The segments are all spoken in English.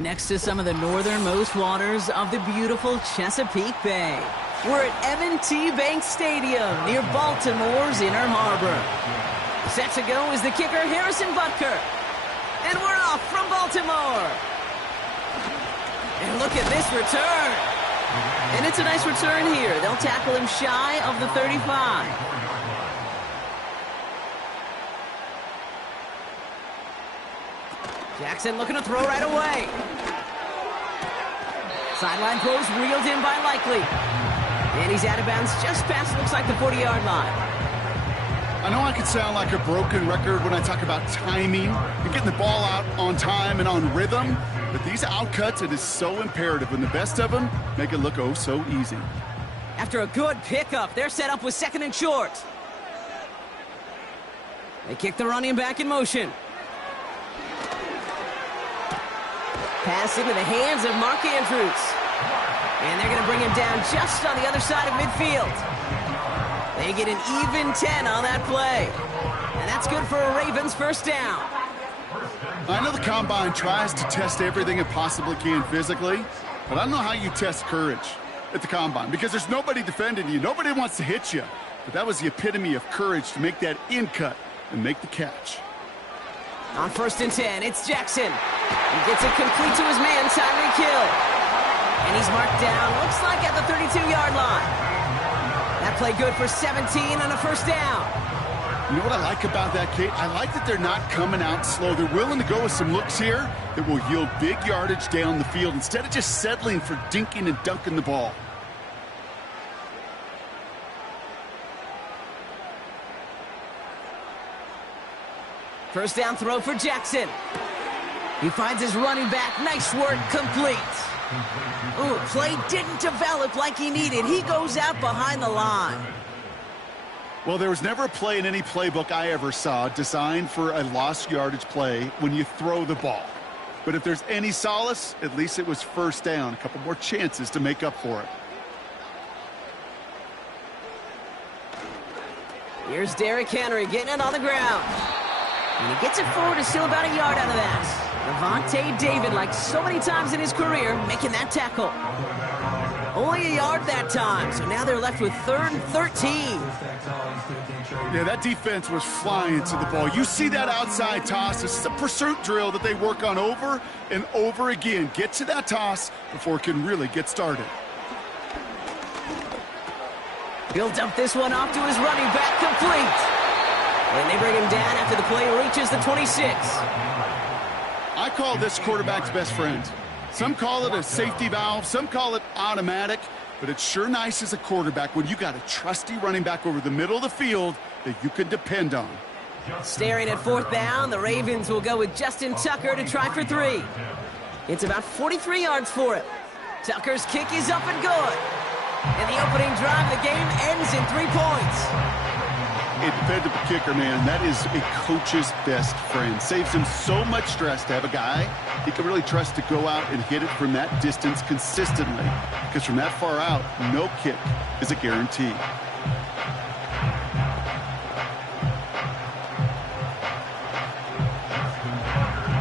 Next to some of the northernmost waters of the beautiful Chesapeake Bay, we're at M&T Bank Stadium near Baltimore's Inner Harbor. Set to go is the kicker Harrison Butker. And we're off from Baltimore. And look at this return. And it's a nice return here. They'll tackle him shy of the 35. Jackson looking to throw right away. Sideline throws reeled in by Likely. And he's out of bounds just past, looks like, the 40-yard line. I know I can sound like a broken record when I talk about timing and getting the ball out on time and on rhythm, but these outcuts, it is so imperative, and the best of them make it look oh so easy. After a good pickup, they're set up with second and short. They kick the running back in motion. Pass into the hands of Mark Andrews. And they're going to bring him down just on the other side of midfield. They get an even 10 on that play. And that's good for a Ravens first down. I know the Combine tries to test everything it possibly can physically, but I don't know how you test courage at the Combine, because there's nobody defending you. Nobody wants to hit you. But that was the epitome of courage to make that in cut and make the catch. On first and 10, it's Jackson. He gets it complete to his man, Tyreek Hill. And he's marked down, looks like at the 32-yard line. That play good for 17 on a first down. You know what I like about that, Kate? I like that they're not coming out slow. They're willing to go with some looks here that will yield big yardage down the field instead of just settling for dinking and dunking the ball. First down throw for Jackson. He finds his running back. Nice work, complete. Ooh, play didn't develop like he needed. He goes out behind the line. Well, there was never a play in any playbook I ever saw designed for a lost yardage play when you throw the ball. But if there's any solace, at least it was first down. A couple more chances to make up for it. Here's Derrick Henry getting it on the ground. And he gets it forward, is still about a yard out of that. Levante David, like so many times in his career, making that tackle. Only a yard that time, so now they're left with 3rd and 13. Yeah, that defense was flying to the ball. You see that outside toss. This is a pursuit drill that they work on over and over again. Get to that toss before it can really get started. He'll dump this one off to his running back, complete. And they bring him down after the play reaches the 26. I call this quarterback's best friend. Some call it a safety valve, some call it automatic, but it's sure nice as a quarterback when you got a trusty running back over the middle of the field that you can depend on. Staring at fourth down, the Ravens will go with Justin Tucker to try for 3. It's about 43 yards for him. Tucker's kick is up and good. And the opening drive of the game ends in 3 points. A dependable kicker, man, that is a coach's best friend. Saves him so much stress to have a guy he can really trust to go out and hit it from that distance consistently. Because from that far out, no kick is a guarantee.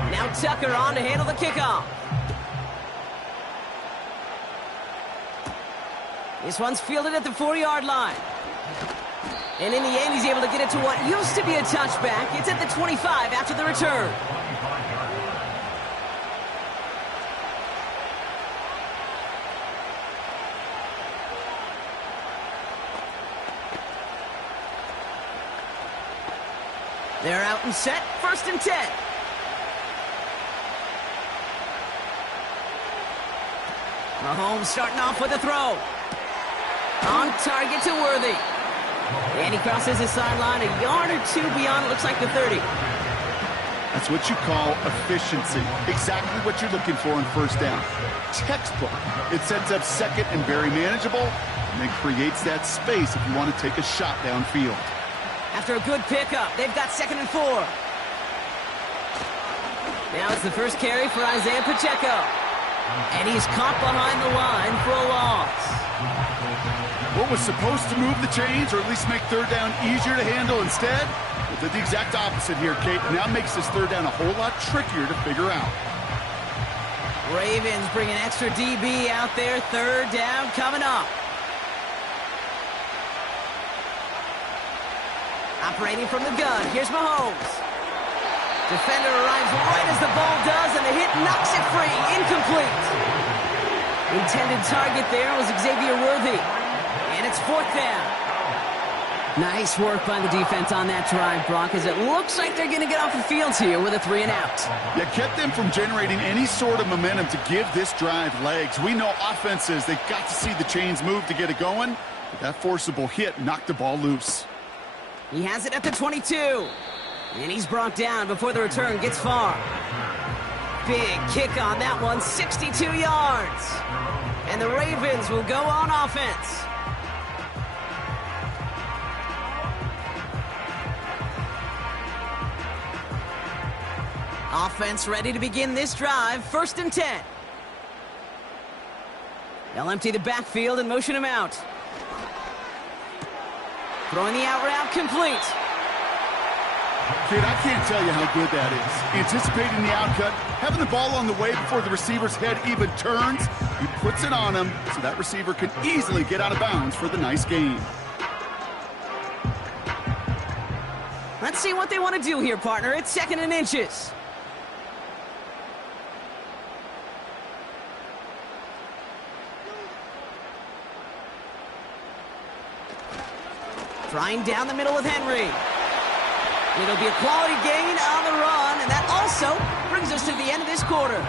Now Tucker on to handle the kickoff. This one's fielded at the 4-yard line. And in the end, he's able to get it to what used to be a touchback. It's at the 25 after the return. They're out and set. First and 10. Mahomes starting off with a throw. On target to Worthy. And he crosses his sideline a yard or 2 beyond, it looks like the 30. That's what you call efficiency. Exactly what you're looking for in first down. Textbook. It sets up second and very manageable, and then creates that space if you want to take a shot downfield. After a good pickup, they've got 2nd and 4. Now it's the first carry for Isaiah Pacheco. And he's caught behind the line for a loss. What was supposed to move the chains, or at least make third down easier to handle instead, well, did the exact opposite here, Kate. Now makes this third down a whole lot trickier to figure out. Ravens bring an extra DB out there. Third down coming up. Operating from the gun, here's Mahomes. Defender arrives right as the ball does, and the hit knocks it free. Incomplete. Intended target there was Xavier Worthy. And it's fourth down. Nice work by the defense on that drive, Brock, as it looks like they're going to get off the field here with a 3-and-out. Yeah, kept them from generating any sort of momentum to give this drive legs. We know offenses, they've got to see the chains move to get it going, but that forcible hit knocked the ball loose. He has it at the 22. And he's brought down before the return gets far. Big kick on that one, 62 yards. And the Ravens will go on offense. Offense ready to begin this drive, 1st and 10. They'll empty the backfield and motion him out. Throwing the out route complete. Kid, I can't tell you how good that is. Anticipating the outcut, having the ball on the way before the receiver's head even turns, he puts it on him so that receiver can easily get out of bounds for the nice gain. Let's see what they want to do here, partner. It's 2nd and inches. Trying down the middle with Henry. It'll be a quality gain on the run, and that also brings us to the end of this quarter.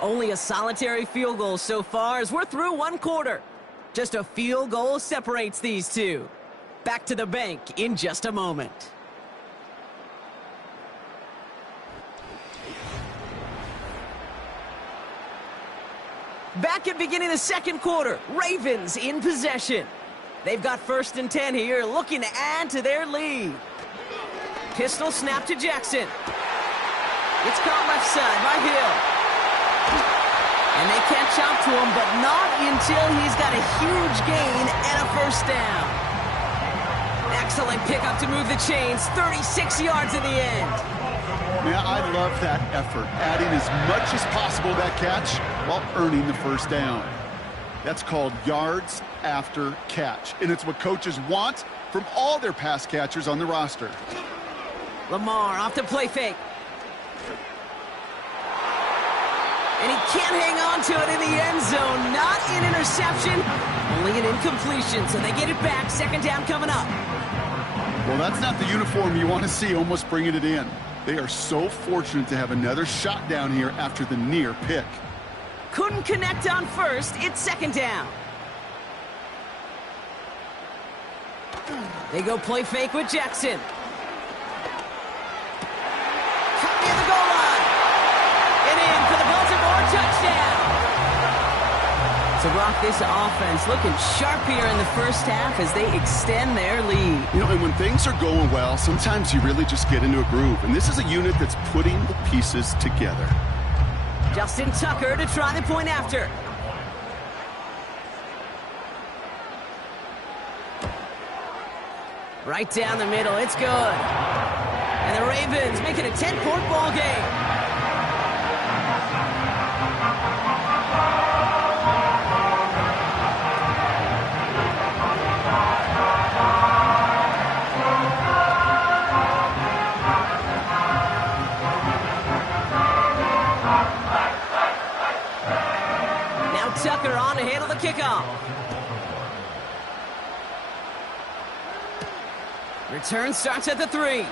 Only a solitary field goal so far as we're through one quarter. Just a field goal separates these two. Back to the bank in just a moment. Back at beginning of the second quarter, Ravens in possession. They've got 1st and 10 here, looking to add to their lead. Pistol snap to Jackson. It's caught left side by Hill. And they catch up to him, but not until he's got a huge gain and a 1st down. Excellent pickup to move the chains, 36 yards in the end. Yeah, I love that effort, adding as much as possible to that catch while earning the 1st down. That's called yards after catch, and it's what coaches want from all their pass catchers on the roster. Lamar off the play fake. And he can't hang on to it in the end zone. Not an interception, only an incompletion, so they get it back. 2nd down coming up. Well, that's not the uniform you want to see almost bringing it in. They are so fortunate to have another shot down here after the near pick. Couldn't connect on 1st. It's 2nd down. They go play fake with Jackson. Cut near the goal line. And in for the Baltimore touchdown. So, Brock, this offense looking sharp here in the 1st half as they extend their lead. You know, and when things are going well, sometimes you really just get into a groove. And this is a unit that's putting the pieces together. Justin Tucker to try the point after. Right down the middle, it's good. And the Ravens make it a 10-point ball game. Now Tucker on to handle the kickoff. Return starts at the 3.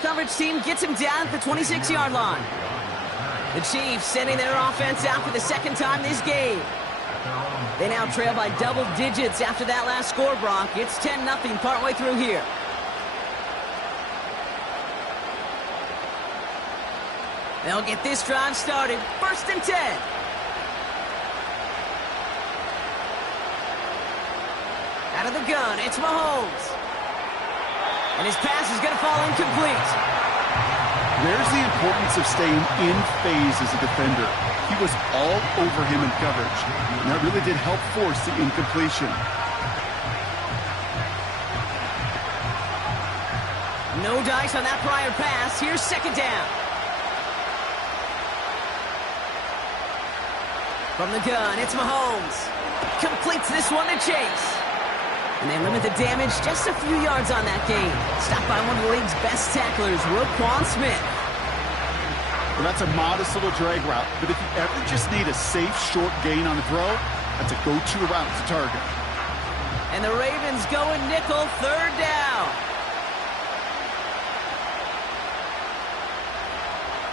Coverage team gets him down at the 26-yard line. The Chiefs sending their offense out for the 2nd time this game. They now trail by double digits after that last score, Brock. It's 10-0 partway through here. They'll get this drive started. 1st and 10. Out of the gun, it's Mahomes. And his pass is going to fall incomplete. There's the importance of staying in phase as a defender. He was all over him in coverage, and that really did help force the incompletion. No dice on that prior pass. Here's second down. From the gun, it's Mahomes. Completes this one to Chase. And they limit the damage just a few yards on that gain. Stopped by one of the league's best tacklers, Roquan Smith. Well, that's a modest little drag route, but if you ever just need a safe, short gain on a throw, that's a go-to route to target. And the Ravens go in nickel, third down.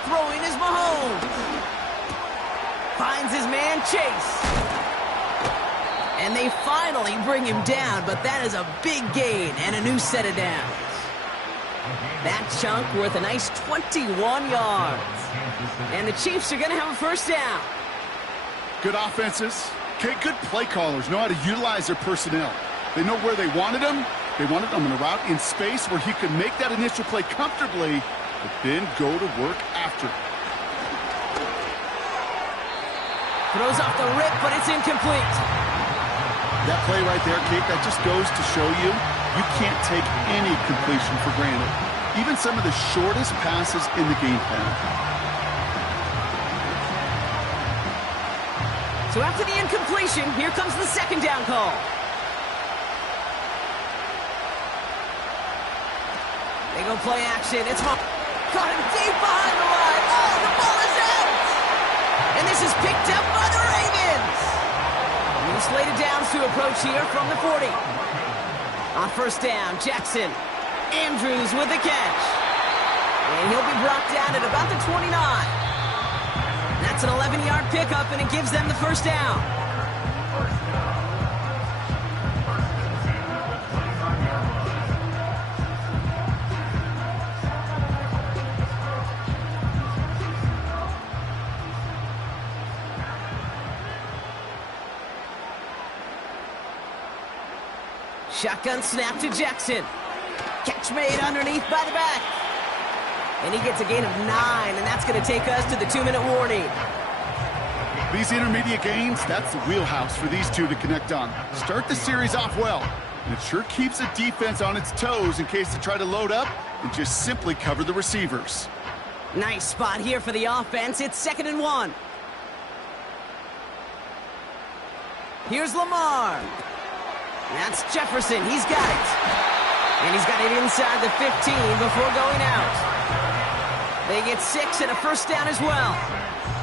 Throwing is Mahomes. Finds his man, Chase. And they finally bring him down, but that is a big gain and a new set of downs. That chunk worth a nice 21 yards. And the Chiefs are going to have a first down. Good offenses. Okay, good play callers know how to utilize their personnel. They know where they wanted him. They wanted him in a route in space where he could make that initial play comfortably, but then go to work after. Throws off the rip, but it's incomplete. That play right there, Kate, that just goes to show you, you can't take any completion for granted. Even some of the shortest passes in the game plan. So after the incompletion, here comes the second down call. They go play action. It's caught him deep behind the line. Oh, the ball is out! And this is picked up by the Ravens. And slated downs to approach here from the 40. On first down, Jackson. Andrews with the catch. And he'll be brought down at about the 29. That's an 11-yard pickup, and it gives them the first down. Shotgun snap to Jackson. Catch made underneath by the back. And he gets a gain of 9, and that's going to take us to the 2-minute warning. These intermediate gains, that's the wheelhouse for these two to connect on. Start the series off well, and it sure keeps the defense on its toes in case they try to load up and just simply cover the receivers. Nice spot here for the offense. It's 2nd and 1. Here's Lamar. That's Jefferson. He's got it. And he's got it inside the 15 before going out. They get 6 and a first down as well.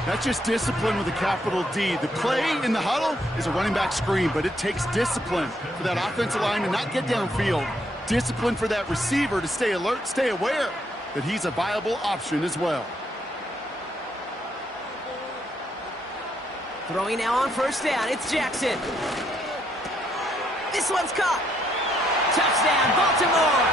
That's just discipline with a capital D. The play in the huddle is a running back screen, but it takes discipline for that offensive line to not get downfield. Discipline for that receiver to stay alert, stay aware that he's a viable option as well. Throwing now on first down, it's Jackson. This one's caught. Touchdown, Baltimore.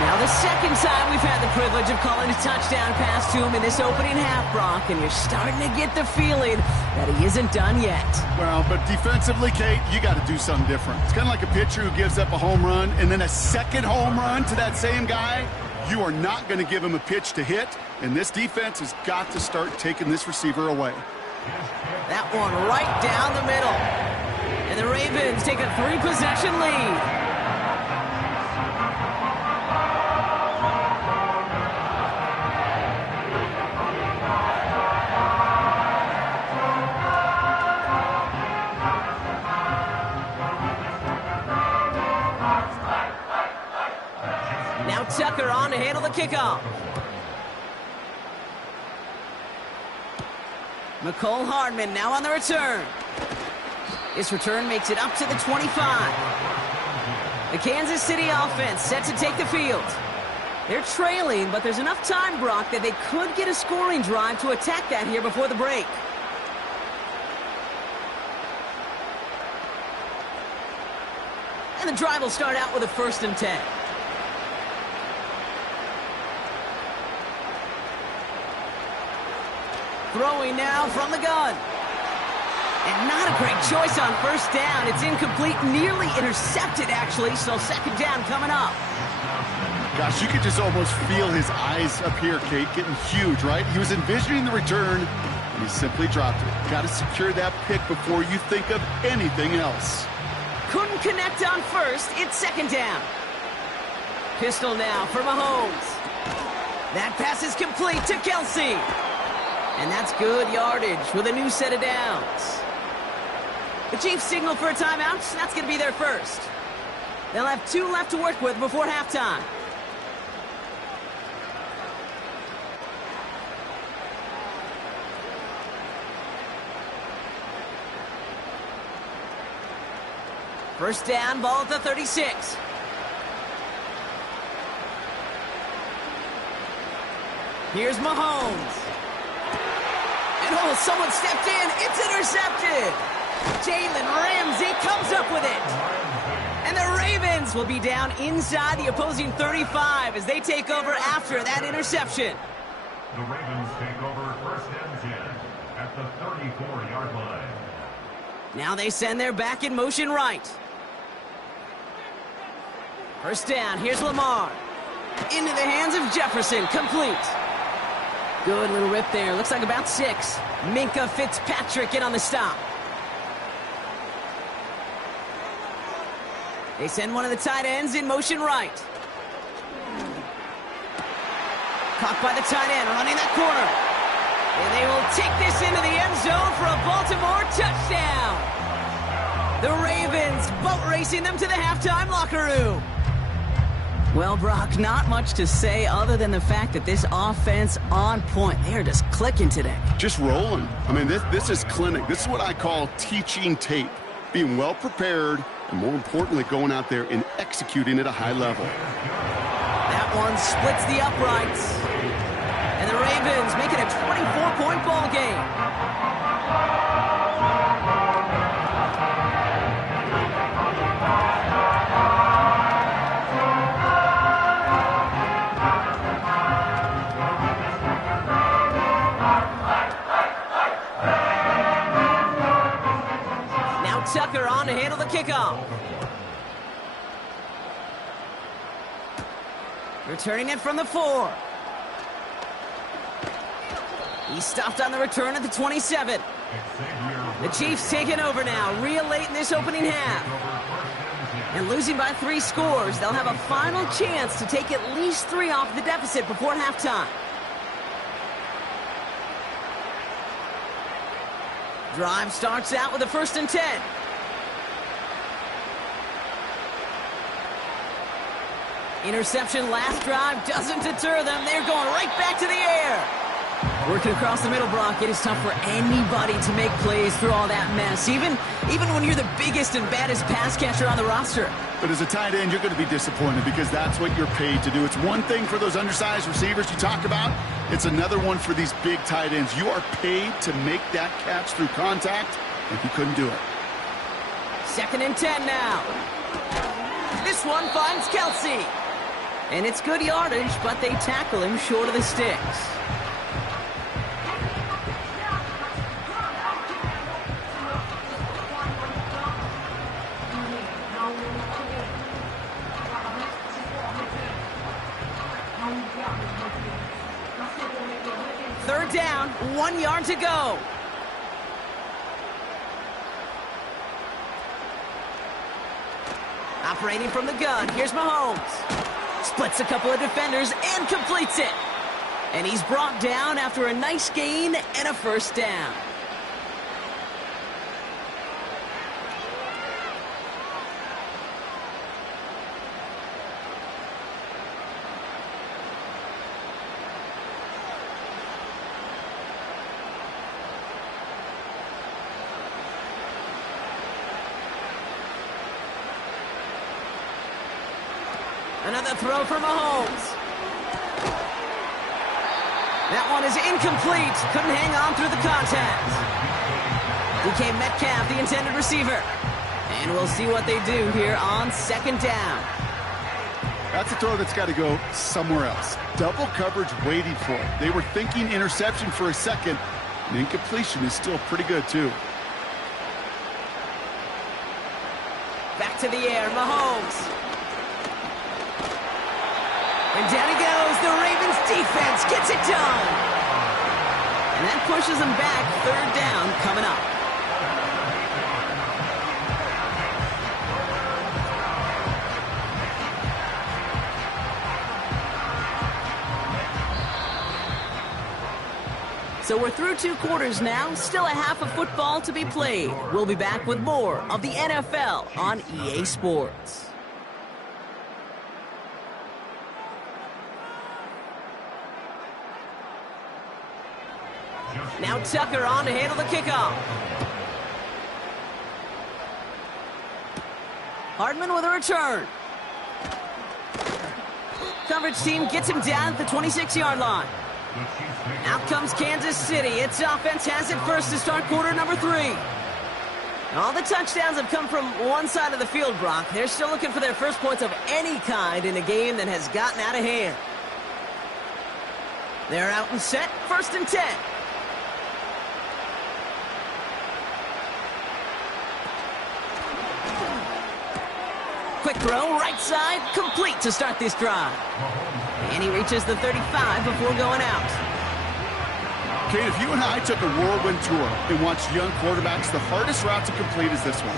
Now the second time we've had the privilege of calling a touchdown pass to him in this opening half, Brock, and you're starting to get the feeling that he isn't done yet. Well, but defensively, Kate, you got to do something different. It's kind of like a pitcher who gives up a home run and then a second home run to that same guy. You are not going to give him a pitch to hit, and this defense has got to start taking this receiver away. That one right down the middle. And the Ravens take a 3-possession lead. Now Tucker on to handle the kickoff. McCole Hardman now on the return. This return makes it up to the 25. The Kansas City offense set to take the field. They're trailing, but there's enough time, Brock, that they could get a scoring drive to attack that here before the break. And the drive will start out with a 1st and 10. Throwing now from the gun. And not a great choice on first down. It's incomplete, nearly intercepted, actually, so second down coming up. Gosh, you could just almost feel his eyes up here, Kate, getting huge, right? He was envisioning the return, and he simply dropped it. Got to secure that pick before you think of anything else. Couldn't connect on first. It's second down. Pistol now for Mahomes. That pass is complete to Kelsey. And that's good yardage with a new set of downs. The Chiefs signal for a timeout. That's going to be their first. They'll have 2 left to work with before halftime. First down, ball at the 36. Here's Mahomes. And oh, someone stepped in. It's intercepted. Jalen Ramsey comes up with it. And the Ravens will be down inside the opposing 35 as they take over after that interception. The Ravens take over first and 10 at the 34-yard line. Now they send their back in motion right. First down, here's Lamar. Into the hands of Jefferson, complete. Good little rip there, looks like about 6. Minkah Fitzpatrick in on the stop. They send one of the tight ends in motion right. Caught by the tight end, running that corner. And they will take this into the end zone for a Baltimore touchdown. The Ravens boat racing them to the halftime locker room. Well, Brock, not much to say other than the fact that this offense on point. They are just clicking today. Just rolling. I mean, this is clinic. This is what I call teaching tape. Being well prepared, and more importantly, going out there and executing at a high level. That one splits the uprights. And the Ravens make it a 24-point ball game. Tucker on to handle the kickoff. Returning it from the 4. He stopped on the return at the 27. The Chiefs taking over now, real late in this opening half. And losing by 3 scores, they'll have a final chance to take at least 3 off the deficit before halftime. Drive starts out with a 1st and 10. Interception last drive doesn't deter them. They're going right back to the air. Working across the middle, Brock, it is tough for anybody to make plays through all that mess, even when you're the biggest and baddest pass catcher on the roster. But as a tight end, you're going to be disappointed because that's what you're paid to do. It's one thing for those undersized receivers you talk about. It's another one for these big tight ends. You are paid to make that catch through contact, and you couldn't do it. 2nd and 10 now. This one finds Kelsey. And it's good yardage, but they tackle him short of the sticks. Third down, 1 yard to go. Operating from the gun, here's Mahomes. Splits a couple of defenders and completes it. And he's brought down after a nice gain and a 1st down. Another throw for Mahomes. That one is incomplete. Couldn't hang on through the contact. DK Metcalf, the intended receiver. And we'll see what they do here on 2nd down. That's a throw that's got to go somewhere else. Double coverage waiting for it. They were thinking interception for a second. And incompletion is still pretty good, too. Back to the air, Mahomes. And down he goes. The Ravens defense gets it done. And that pushes them back. Third down coming up. So we're through 2 quarters now. Still a half of football to be played. We'll be back with more of the NFL on EA Sports. Now Tucker on to handle the kickoff. Hardman with a return. Coverage team gets him down at the 26-yard line. Out comes Kansas City. Its offense has it first to start quarter number 3. All the touchdowns have come from one side of the field, Brock. They're still looking for their first points of any kind in a game that has gotten out of hand. They're out and set. First and 10. Quick throw, right side, complete to start this drive. And he reaches the 35 before going out. Kate, if you and I took a whirlwind tour and watched young quarterbacks, the hardest route to complete is this one.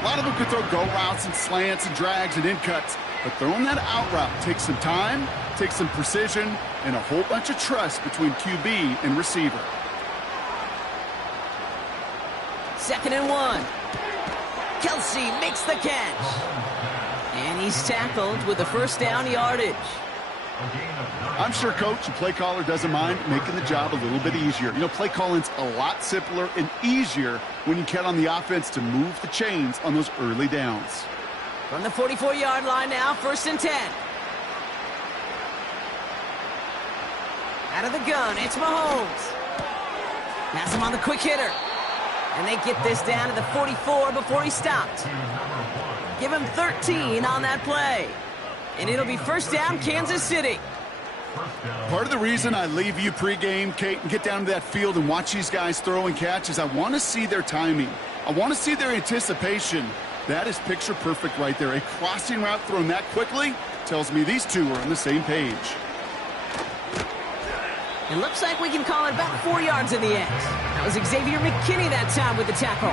A lot of them could throw go routes and slants and drags and in cuts, but throwing that out route takes some time, takes some precision, and a whole bunch of trust between QB and receiver. 2nd and 1. Kelsey makes the catch. And he's tackled with the first down yardage. I'm sure coach and play caller doesn't mind making the job a little bit easier. You know, play calling's a lot simpler and easier when you count on the offense to move the chains on those early downs. From the 44-yard line now, 1st and 10. Out of the gun, it's Mahomes. Has him on the quick hitter. And they get this down to the 44 before he stopped. Give him 13 on that play. And it'll be first down, Kansas City. Part of the reason I leave you pregame, Kate, and get down to that field and watch these guys throw and catch is I want to see their timing. I want to see their anticipation. That is picture perfect right there. A crossing route thrown that quickly tells me these two are on the same page. It looks like we can call it about 4 yards in the end. That was Xavier McKinney that time with the tackle.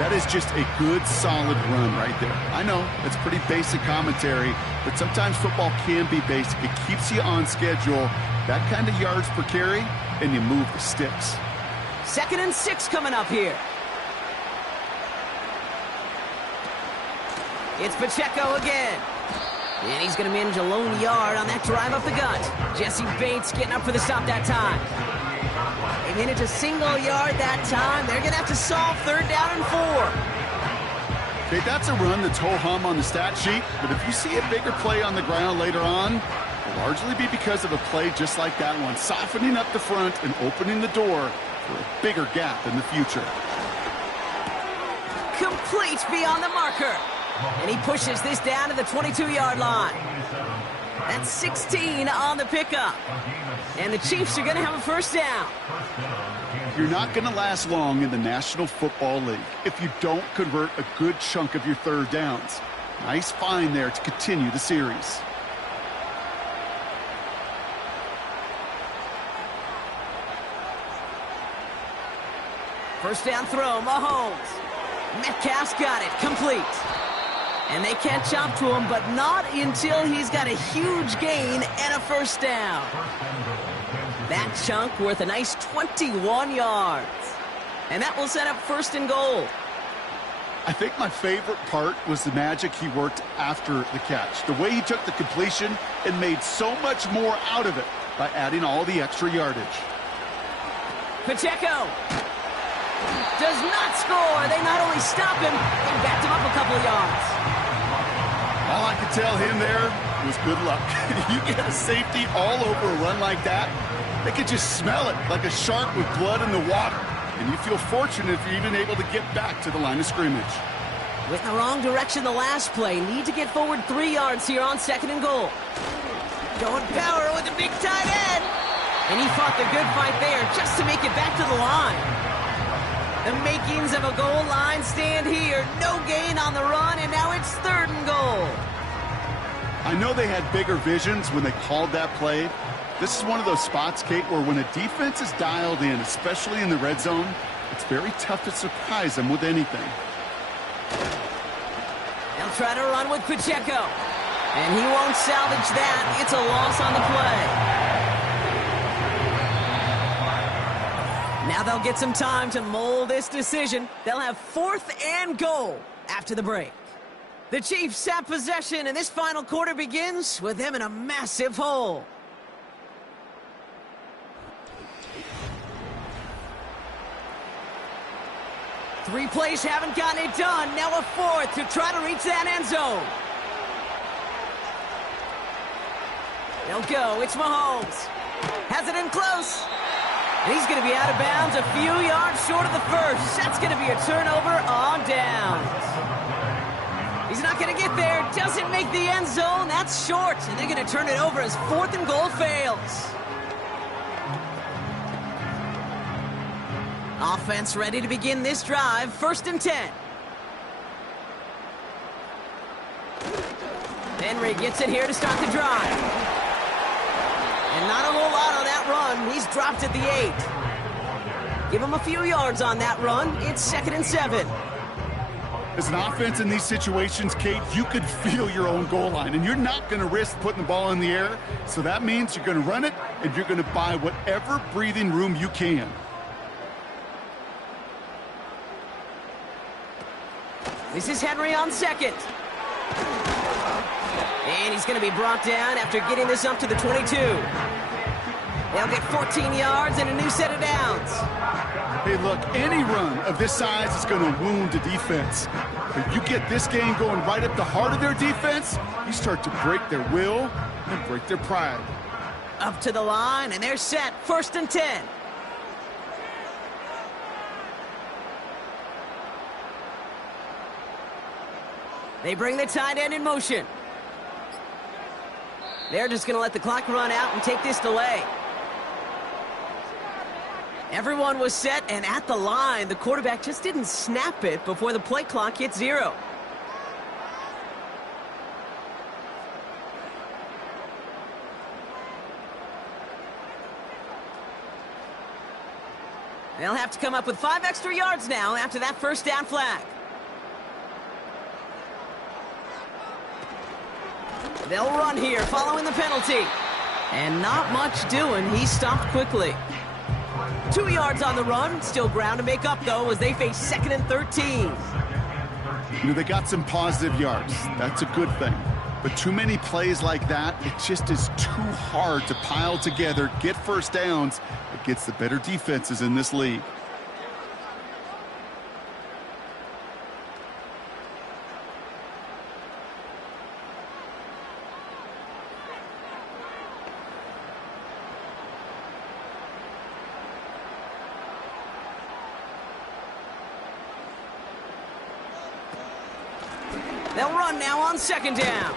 That is just a good, solid run right there. I know, it's pretty basic commentary, but sometimes football can be basic. It keeps you on schedule, that kind of yards per carry, and you move the sticks. 2nd and 6 coming up here. It's Pacheco again. And he's going to manage a lone yard on that drive up the gut. Jesse Bates getting up for the stop that time. They managed a single yard that time. They're going to have to solve 3rd down and 4. Okay, that's a run that's ho-hum on the stat sheet, but if you see a bigger play on the ground later on, it'll largely be because of a play just like that one, softening up the front and opening the door for a bigger gap in the future. Complete beyond the marker. And he pushes this down to the 22-yard line. That's 16 on the pickup. And the Chiefs are going to have a first down. You're not going to last long in the National Football League if you don't convert a good chunk of your 3rd downs. Nice find there to continue the series. First down throw, Mahomes. Metcalf's got it, complete. And they catch up to him, but not until he's got a huge gain and a first down. That chunk worth a nice 21 yards. And that will set up 1st and goal. I think my favorite part was the magic he worked after the catch. The way he took the completion and made so much more out of it by adding all the extra yardage. Pacheco does not score. They not only stop him, they backed him up a couple of yards. All I could tell him there was good luck. You get a safety all over a run like that, they could just smell it like a shark with blood in the water. And you feel fortunate if you're even able to get back to the line of scrimmage. With the wrong direction the last play, need to get forward 3 yards here on 2nd and goal. Going power with the big tight end. And he fought the good fight there just to make it back to the line. The makings of a goal line stand here. No gain on the run, and now it's 3rd and goal. I know they had bigger visions when they called that play. This is one of those spots, Kate, where when a defense is dialed in, especially in the red zone, it's very tough to surprise them with anything. They'll try to run with Pacheco. And he won't salvage that. It's a loss on the play. Now they'll get some time to mold this decision. They'll have 4th and goal after the break. The Chiefs have possession, and this final quarter begins with them in a massive hole. Three plays haven't gotten it done. Now a 4th to try to reach that end zone. They'll go. It's Mahomes. Has it in close. And he's going to be out of bounds a few yards short of the first. That's going to be a turnover on downs. He's not going to get there. Doesn't make the end zone. That's short. And they're going to turn it over as 4th and goal fails. Offense ready to begin this drive. 1st and 10. Henry gets it here to start the drive. And not a whole lot on that run. He's dropped at the 8. Give him a few yards on that run. It's 2nd and 7. As an offense in these situations, Kate, you could feel your own goal line, and you're not going to risk putting the ball in the air. So that means you're going to run it, and you're going to buy whatever breathing room you can. This is Henry on 2nd. And he's going to be brought down after getting this up to the 22. They'll get 14 yards and a new set of downs. Hey, look, any run of this size is going to wound a defense. If you get this game going right at the heart of their defense, you start to break their will and break their pride. Up to the line, and they're set. 1st and 10. They bring the tight end in motion. They're just going to let the clock run out and take this delay. Everyone was set and at the line. The quarterback just didn't snap it before the play clock hit 0. They'll have to come up with 5 extra yards now after that first down flag. They'll run here following the penalty. And not much doing. He stopped quickly. 2 yards on the run. Still ground to make up, though, as they face 2nd and 13. You know, they got some positive yards. That's a good thing. But too many plays like that, it just is too hard to pile together, get first downs against the better defenses in this league. They'll run now on 2nd down.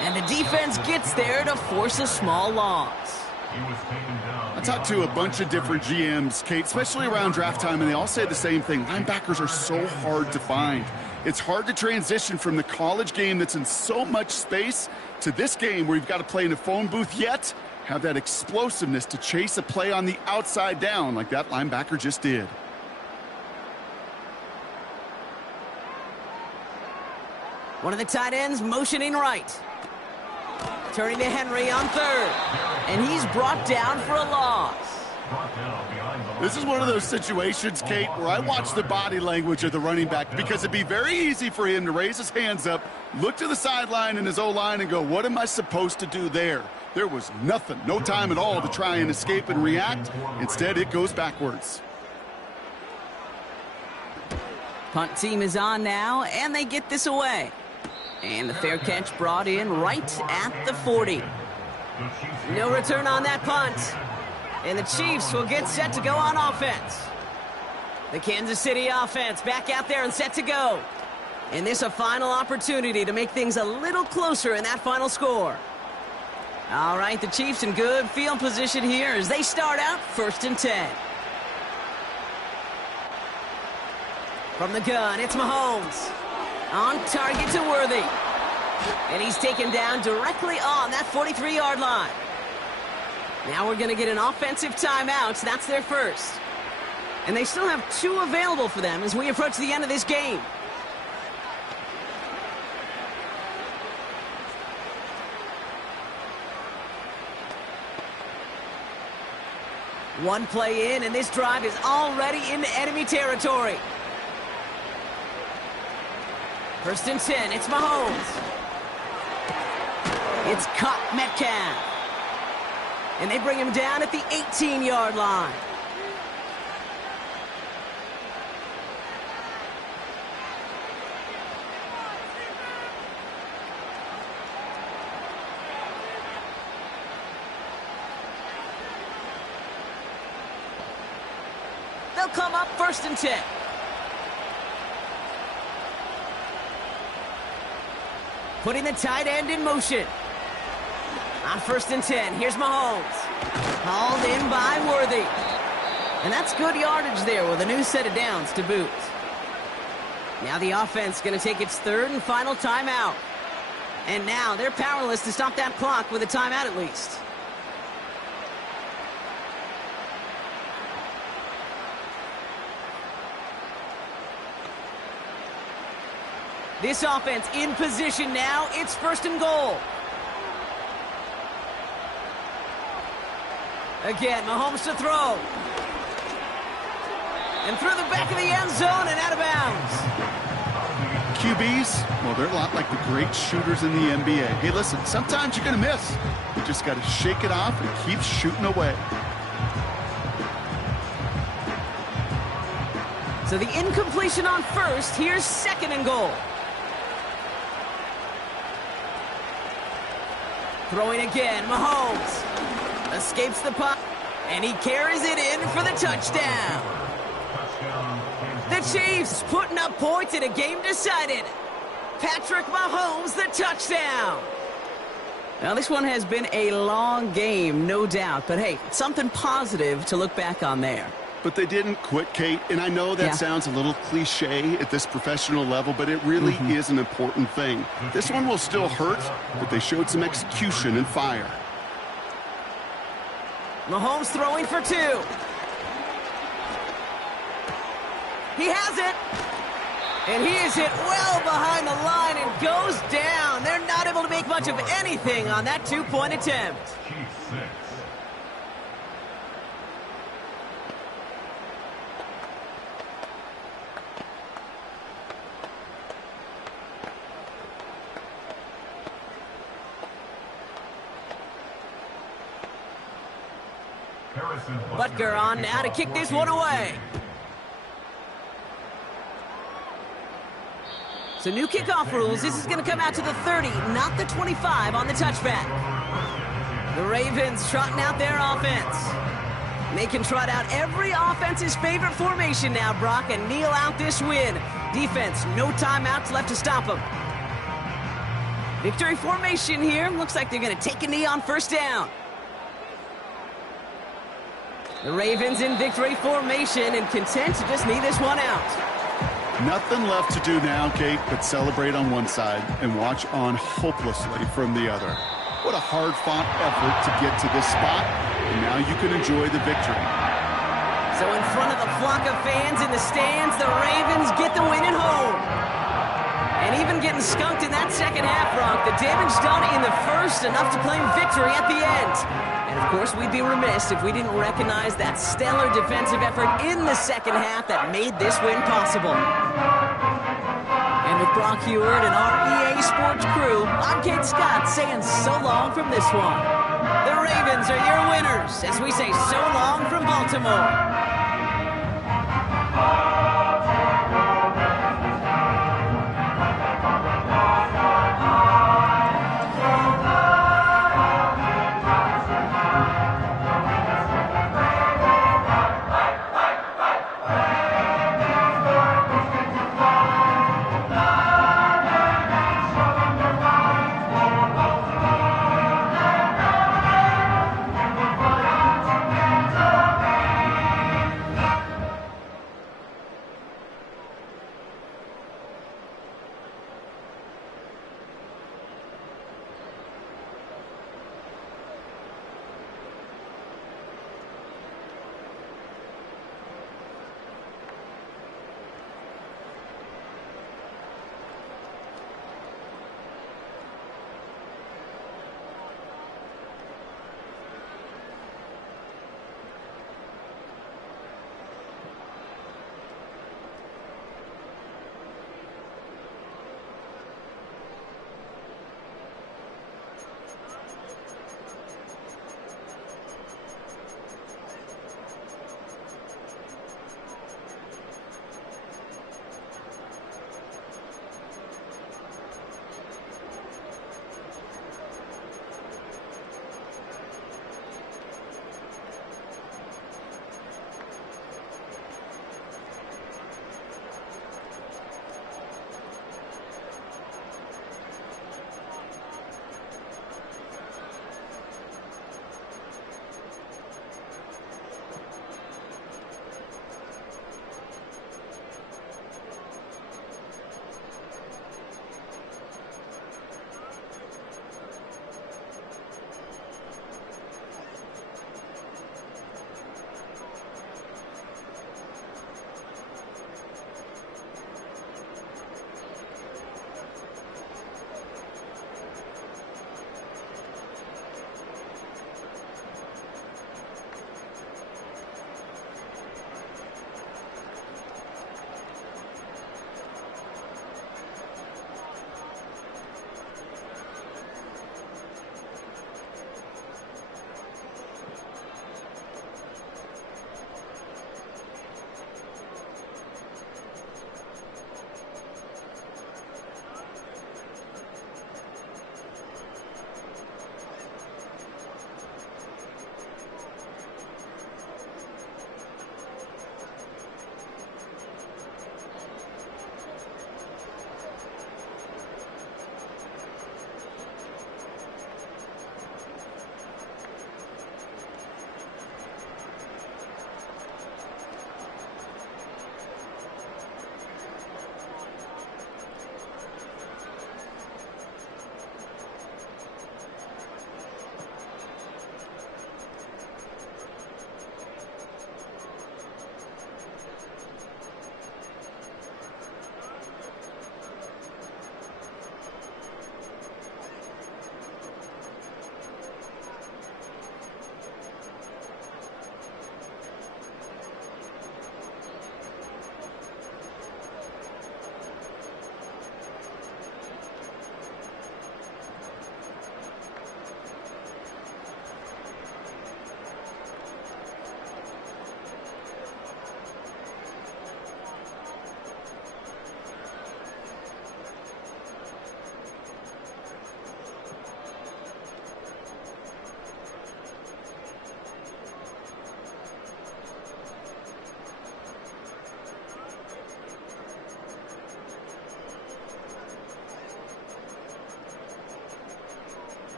And the defense gets there to force a small loss. I talked to a bunch of different GMs, Kate, especially around draft time, and they all say the same thing. Linebackers are so hard to find. It's hard to transition from the college game that's in so much space to this game where you've got to play in a phone booth, yet have that explosiveness to chase a play on the outside down like that linebacker just did. One of the tight ends motioning right. Turning to Henry on 3rd. And he's brought down for a loss. This is one of those situations, Kate, where I watch the body language of the running back because it'd be very easy for him to raise his hands up, look to the sideline in his O-line and go, what am I supposed to do there? There was nothing, no time at all to try and escape and react. Instead, it goes backwards. Punt team is on now, and they get this away. And the fair catch brought in right at the 40. No return on that punt. And the Chiefs will get set to go on offense. The Kansas City offense back out there and set to go. And this a final opportunity to make things a little closer in that final score. All right, the Chiefs in good field position here as they start out 1st and 10. From the gun, it's Mahomes. On target to Worthy. And he's taken down directly on that 43-yard line. Now we're going to get an offensive timeout. That's their first. And they still have 2 available for them as we approach the end of this game. One play in, and this drive is already into enemy territory. 1st and 10, it's Mahomes. It's caught Metcalf. And they bring him down at the 18-yard line. They'll come up 1st and 10. Putting the tight end in motion. On 1st and 10, here's Mahomes. Hauled in by Worthy. And that's good yardage there with a new set of downs to boot. Now the offense going to take its 3rd and final timeout. And now they're powerless to stop that clock with a timeout at least. This offense in position now. It's 1st and goal. Again, Mahomes to throw. And through the back of the end zone and out of bounds. QBs, well, they're a lot like the great shooters in the NBA. Hey, listen, sometimes you're going to miss. You just got to shake it off and keep shooting away. So the incompletion on 1st. Here's 2nd and goal. Throwing again, Mahomes. Escapes the puck, and he carries it in for the touchdown. The Chiefs putting up points in a game decided. Patrick Mahomes, the touchdown. Now, this one has been a long game, no doubt. But, hey, something positive to look back on there. But they didn't quit, Kate. And I know that sounds a little cliche at this professional level, but it really is an important thing. This one will still hurt, but they showed some execution and fire. Mahomes throwing for 2. He has it. And he is hit well behind the line and goes down. They're not able to make much of anything on that 2-point attempt. Butker on now to kick this one away. So new kickoff rules. This is going to come out to the 30, not the 25 on the touchback. The Ravens trotting out their offense. They can trot out every offense's favorite formation now, Brock, and kneel out this win. Defense, no timeouts left to stop them. Victory formation here. Looks like they're going to take a knee on 1st down. The Ravens in victory formation and content to just knee this one out. Nothing left to do now, Kate, but celebrate on one side and watch on hopelessly from the other. What a hard-fought effort to get to this spot, and now you can enjoy the victory. So in front of the flock of fans in the stands, the Ravens get the win at home. And even getting skunked in that second half, Brock, the damage done in the first, enough to claim victory at the end. And, of course, we'd be remiss if we didn't recognize that stellar defensive effort in the second half that made this win possible. And with Brock Huard and our EA Sports crew, I'm Kate Scott saying so long from this one. The Ravens are your winners as we say so long from Baltimore.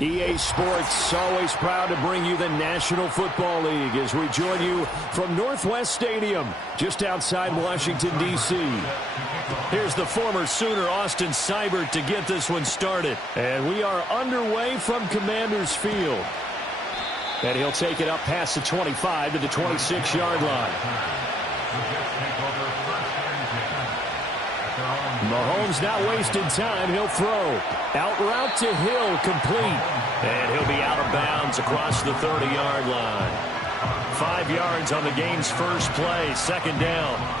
EA Sports, always proud to bring you the National Football League as we join you from Northwest Stadium, just outside Washington, D.C. Here's the former Sooner, Austin Seibert, to get this one started. And we are underway from Commanders Field. And he'll take it up past the 25 to the 26-yard line. Mahomes not wasting time. He'll throw. Out route to Hill, complete. And he'll be out of bounds across the 30-yard line. 5 yards on the game's first play, second down.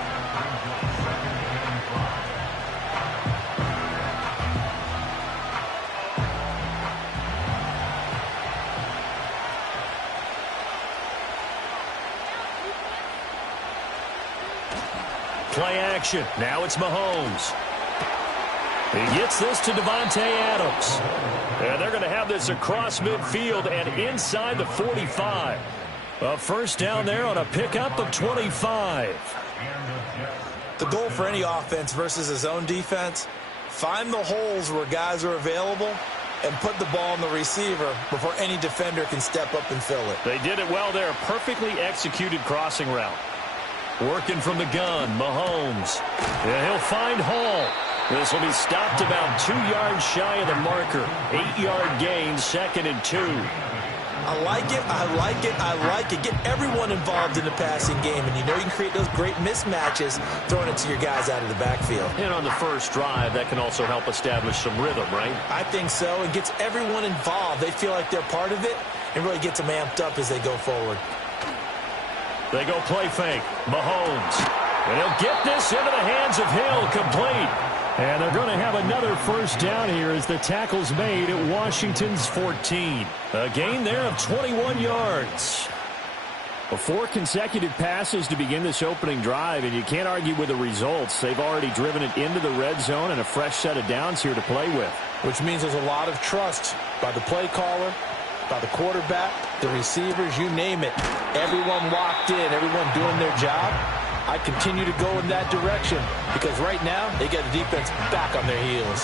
Play action. Now it's Mahomes. He gets this to Davante Adams. And they're going to have this across midfield and inside the 45. A first down there on a pickup of 25. The goal for any offense versus his own defense, find the holes where guys are available and put the ball on the receiver before any defender can step up and fill it. They did it well there. Perfectly executed crossing route. Working from the gun, Mahomes. And he'll find Hall. This will be stopped about 2 yards shy of the marker. 8-yard gain, 2nd and 2. I like it, I like it, I like it. Get everyone involved in the passing game, and you know you can create those great mismatches throwing it to your guys out of the backfield. And on the first drive, that can also help establish some rhythm, right? I think so. It gets everyone involved. They feel like they're part of it and really gets them amped up as they go forward. They go play fake. Mahomes. And he'll get this into the hands of Hill, complete. And they're going to have another first down here as the tackle's made at Washington's 14. A gain there of 21 yards. 4 consecutive passes to begin this opening drive, and you can't argue with the results. They've already driven it into the red zone and a fresh set of downs here to play with. Which means there's a lot of trust by the play caller, by the quarterback, the receivers, you name it. Everyone locked in, everyone doing their job. I continue to go in that direction because right now they get the defense back on their heels.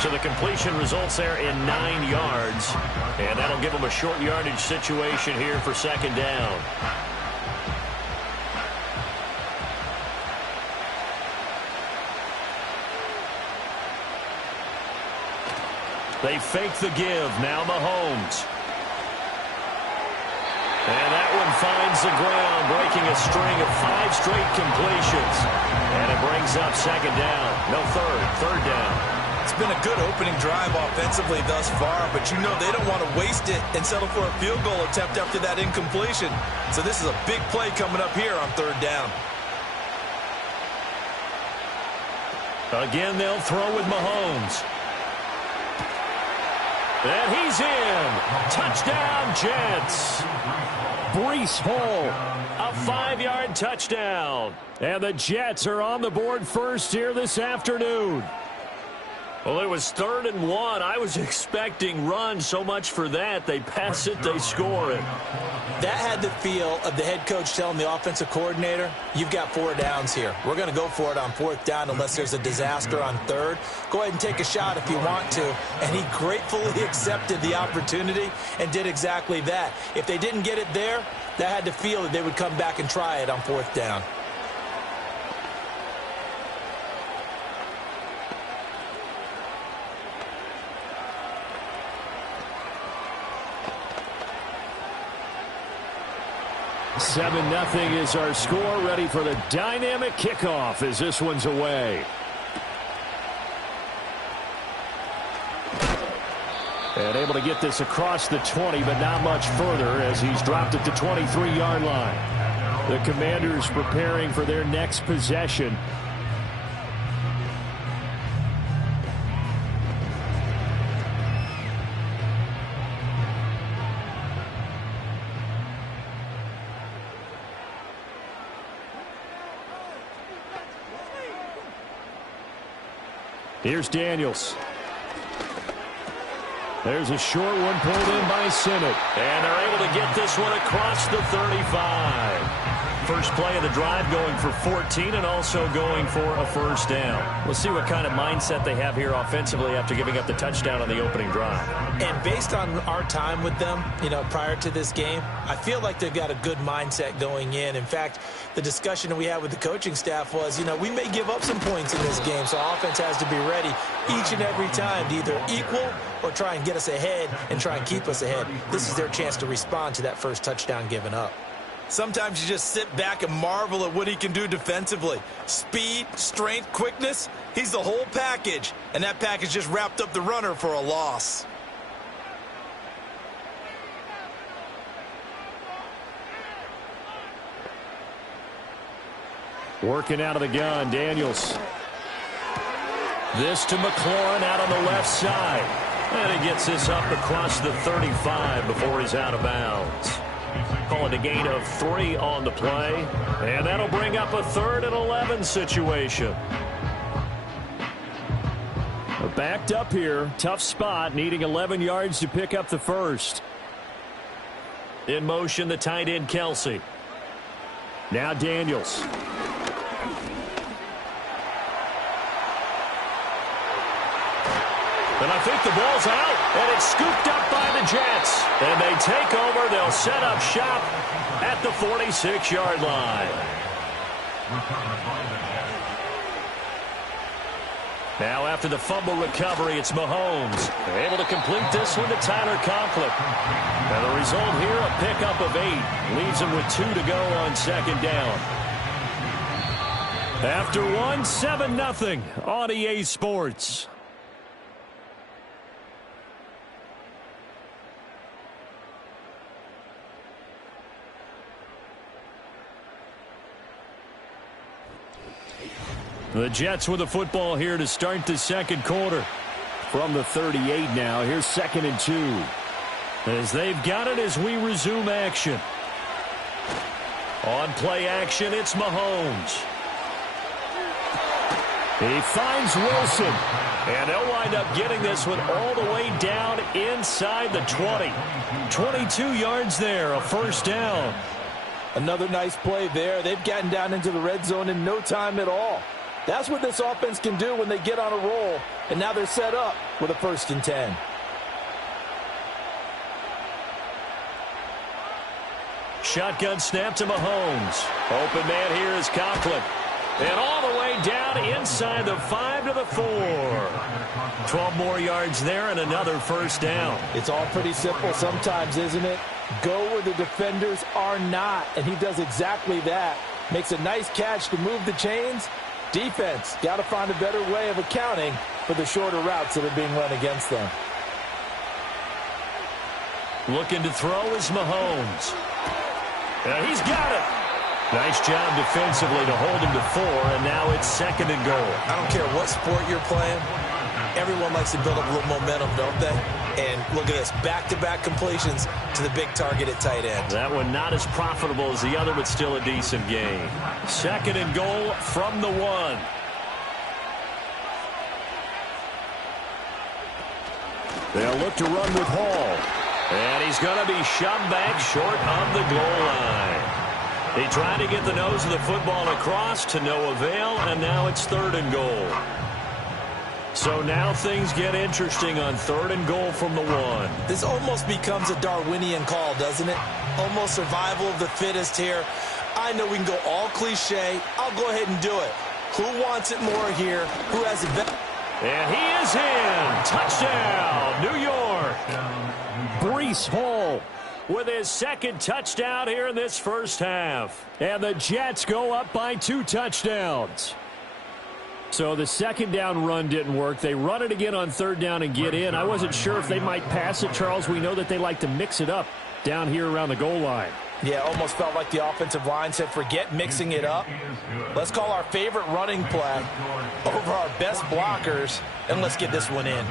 So the completion results there in 9 yards, and that'll give them a short yardage situation here for second down. They fake the give. Now Mahomes. And that one finds the ground, breaking a string of 5 straight completions. And it brings up second down. No, third down. It's been a good opening drive offensively thus far, but you know they don't want to waste it and settle for a field goal attempt after that incompletion. So this is a big play coming up here on third down. Again, they'll throw with Mahomes. And he's in. Touchdown, Jets. Breece Hall, a 5-yard touchdown. And the Jets are on the board first here this afternoon. Well, it was 3rd and 1. I was expecting run, so much for that. They pass it, they score it. That had the feel of the head coach telling the offensive coordinator, you've got 4 downs here. We're going to go for it on 4th down unless there's a disaster on 3rd. Go ahead and take a shot if you want to. And he gratefully accepted the opportunity and did exactly that. If they didn't get it there, that had the feel that they would come back and try it on 4th down. Seven 7-0 is our score, ready for the dynamic kickoff as this one's away. And able to get this across the 20, but not much further as he's dropped it to 23-yard line. The Commanders preparing for their next possession. Here's Daniels. There's a short one pulled in by Sinnott. And they're able to get this one across the 35. first play of the drive, going for 14 and also going for a first down. We'll see what kind of mindset they have here offensively after giving up the touchdown on the opening drive. And based on our time with them, prior to this game, I feel like they've got a good mindset going in. In fact, the discussion that we had with the coaching staff was, we may give up some points in this game, so offense has to be ready each and every time to either equal or try and get us ahead and try and keep us ahead. This is their chance to respond to that first touchdown given up. Sometimes you just sit back and marvel at what he can do defensively. Speed, strength, quickness, he's the whole package. And that package just wrapped up the runner for a loss. Working out of the gun, Daniels. This to McLaurin out on the left side. And he gets this up across the 35 before he's out of bounds. Call it a gain of 3 on the play. And that'll bring up a 3rd and 11 situation. Backed up here. Tough spot. Needing 11 yards to pick up the first. In motion, the tight end, Kelsey. Now Daniels. And I think the ball's out, and it's scooped up by the Jets. And they take over. They'll set up shop at the 46-yard line. Now after the fumble recovery, it's Mahomes. They're able to complete this one to Tyler Conklin. And the result here, a pickup of 8. Leaves him with 2 to go on second down. After one, 7-0 on EA Sports. The Jets with the football here to start the second quarter. From the 38 now, here's 2nd and 2. As they've got it as we resume action. On play action, it's Mahomes. He finds Wilson. And they'll wind up getting this one all the way down inside the 20. 22 yards there, a first down. Another nice play there. They've gotten down into the red zone in no time at all. That's what this offense can do when they get on a roll. And now they're set up with a 1st and 10. Shotgun snap to Mahomes. Open man here is Conklin. And all the way down inside the 5 to the 4. 12 more yards there and another first down. It's all pretty simple sometimes, isn't it? Go where the defenders are not. And he does exactly that. Makes a nice catch to move the chains. Defense, got to find a better way of accounting for the shorter routes that are being run against them. Looking to throw is Mahomes. And he's got it. Nice job defensively to hold him to 4, and now it's 2nd and goal. I don't care what sport you're playing. Everyone likes to build up a little momentum, don't they? And look at this, back-to-back completions to the big target at tight end. That one not as profitable as the other, but still a decent game. 2nd and goal from the 1. They'll look to run with Hall. And he's going to be shoved back short of the goal line. He tried to get the nose of the football across to no avail, and now it's 3rd and goal. So now things get interesting on 3rd and goal from the 1. This almost becomes a Darwinian call, doesn't it? Almost survival of the fittest here. I know we can go all cliche. I'll go ahead and do it. Who wants it more here? Who has the best? And he is in. Touchdown, New York. Breece Hall with his 2nd touchdown here in this first half. And the Jets go up by 2 touchdowns. So the 2nd down run didn't work. They run it again on 3rd down and get in. I wasn't sure if they might pass it, Charles. We know that they like to mix it up down here around the goal line. Yeah, almost felt like the offensive line said, forget mixing it up. Let's call our favorite running play over our best blockers, and let's get this one in.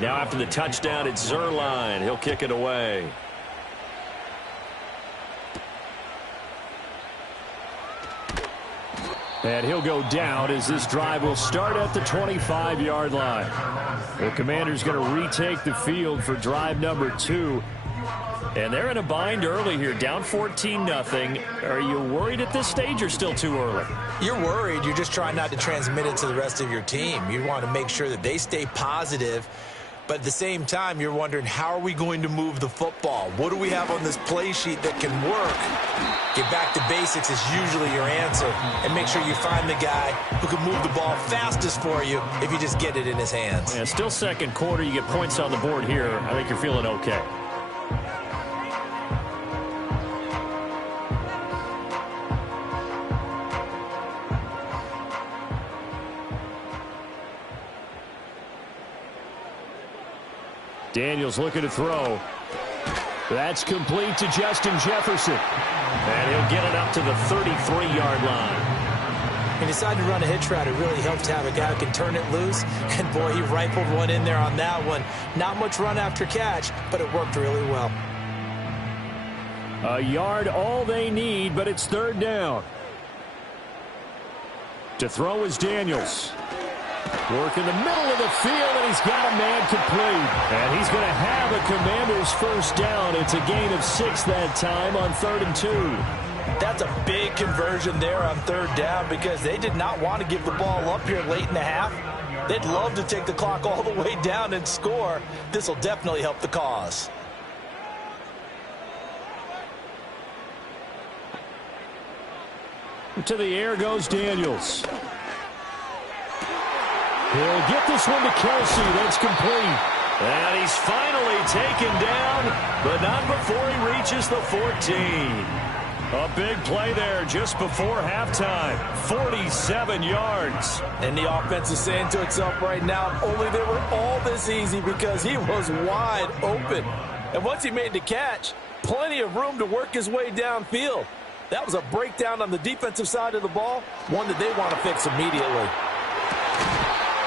Now after the touchdown, it's Zuerlein. He'll kick it away. And he'll go down as this drive will start at the 25-yard line. The Commanders going to retake the field for drive number 2. And they're in a bind early here, down 14-0. Are you worried at this stage or still too early? You're worried. You're just trying not to transmit it to the rest of your team. You want to make sure that they stay positive. But at the same time, you're wondering, how are we going to move the football? What do we have on this play sheet that can work? Get back to basics is usually your answer. And make sure you find the guy who can move the ball fastest for you if you just get it in his hands. Yeah, still second quarter. You get points on the board here. I think you're feeling okay. Daniels looking to throw. That's complete to Justin Jefferson. And he'll get it up to the 33-yard line. He decided to run a hitch route. It really helps to have a guy who can turn it loose. And, boy, he rifled one in there on that one. Not much run after catch, but it worked really well. A yard all they need, but it's third down. To throw is Daniels. Work in the middle of the field, and he's got a man complete. And he's going to have a Commanders first down. It's a gain of 6 that time on 3rd and 2. That's a big conversion there on 3rd down because they did not want to give the ball up here late in the half. They'd love to take the clock all the way down and score. This will definitely help the cause. To the air goes Daniels. He'll get this one to Kelsey. That's complete. And he's finally taken down, but not before he reaches the 14. A big play there just before halftime. 47 yards. And the offense is saying to itself right now, only they were all this easy because he was wide open. And once he made the catch, plenty of room to work his way downfield. That was a breakdown on the defensive side of the ball, one that they want to fix immediately.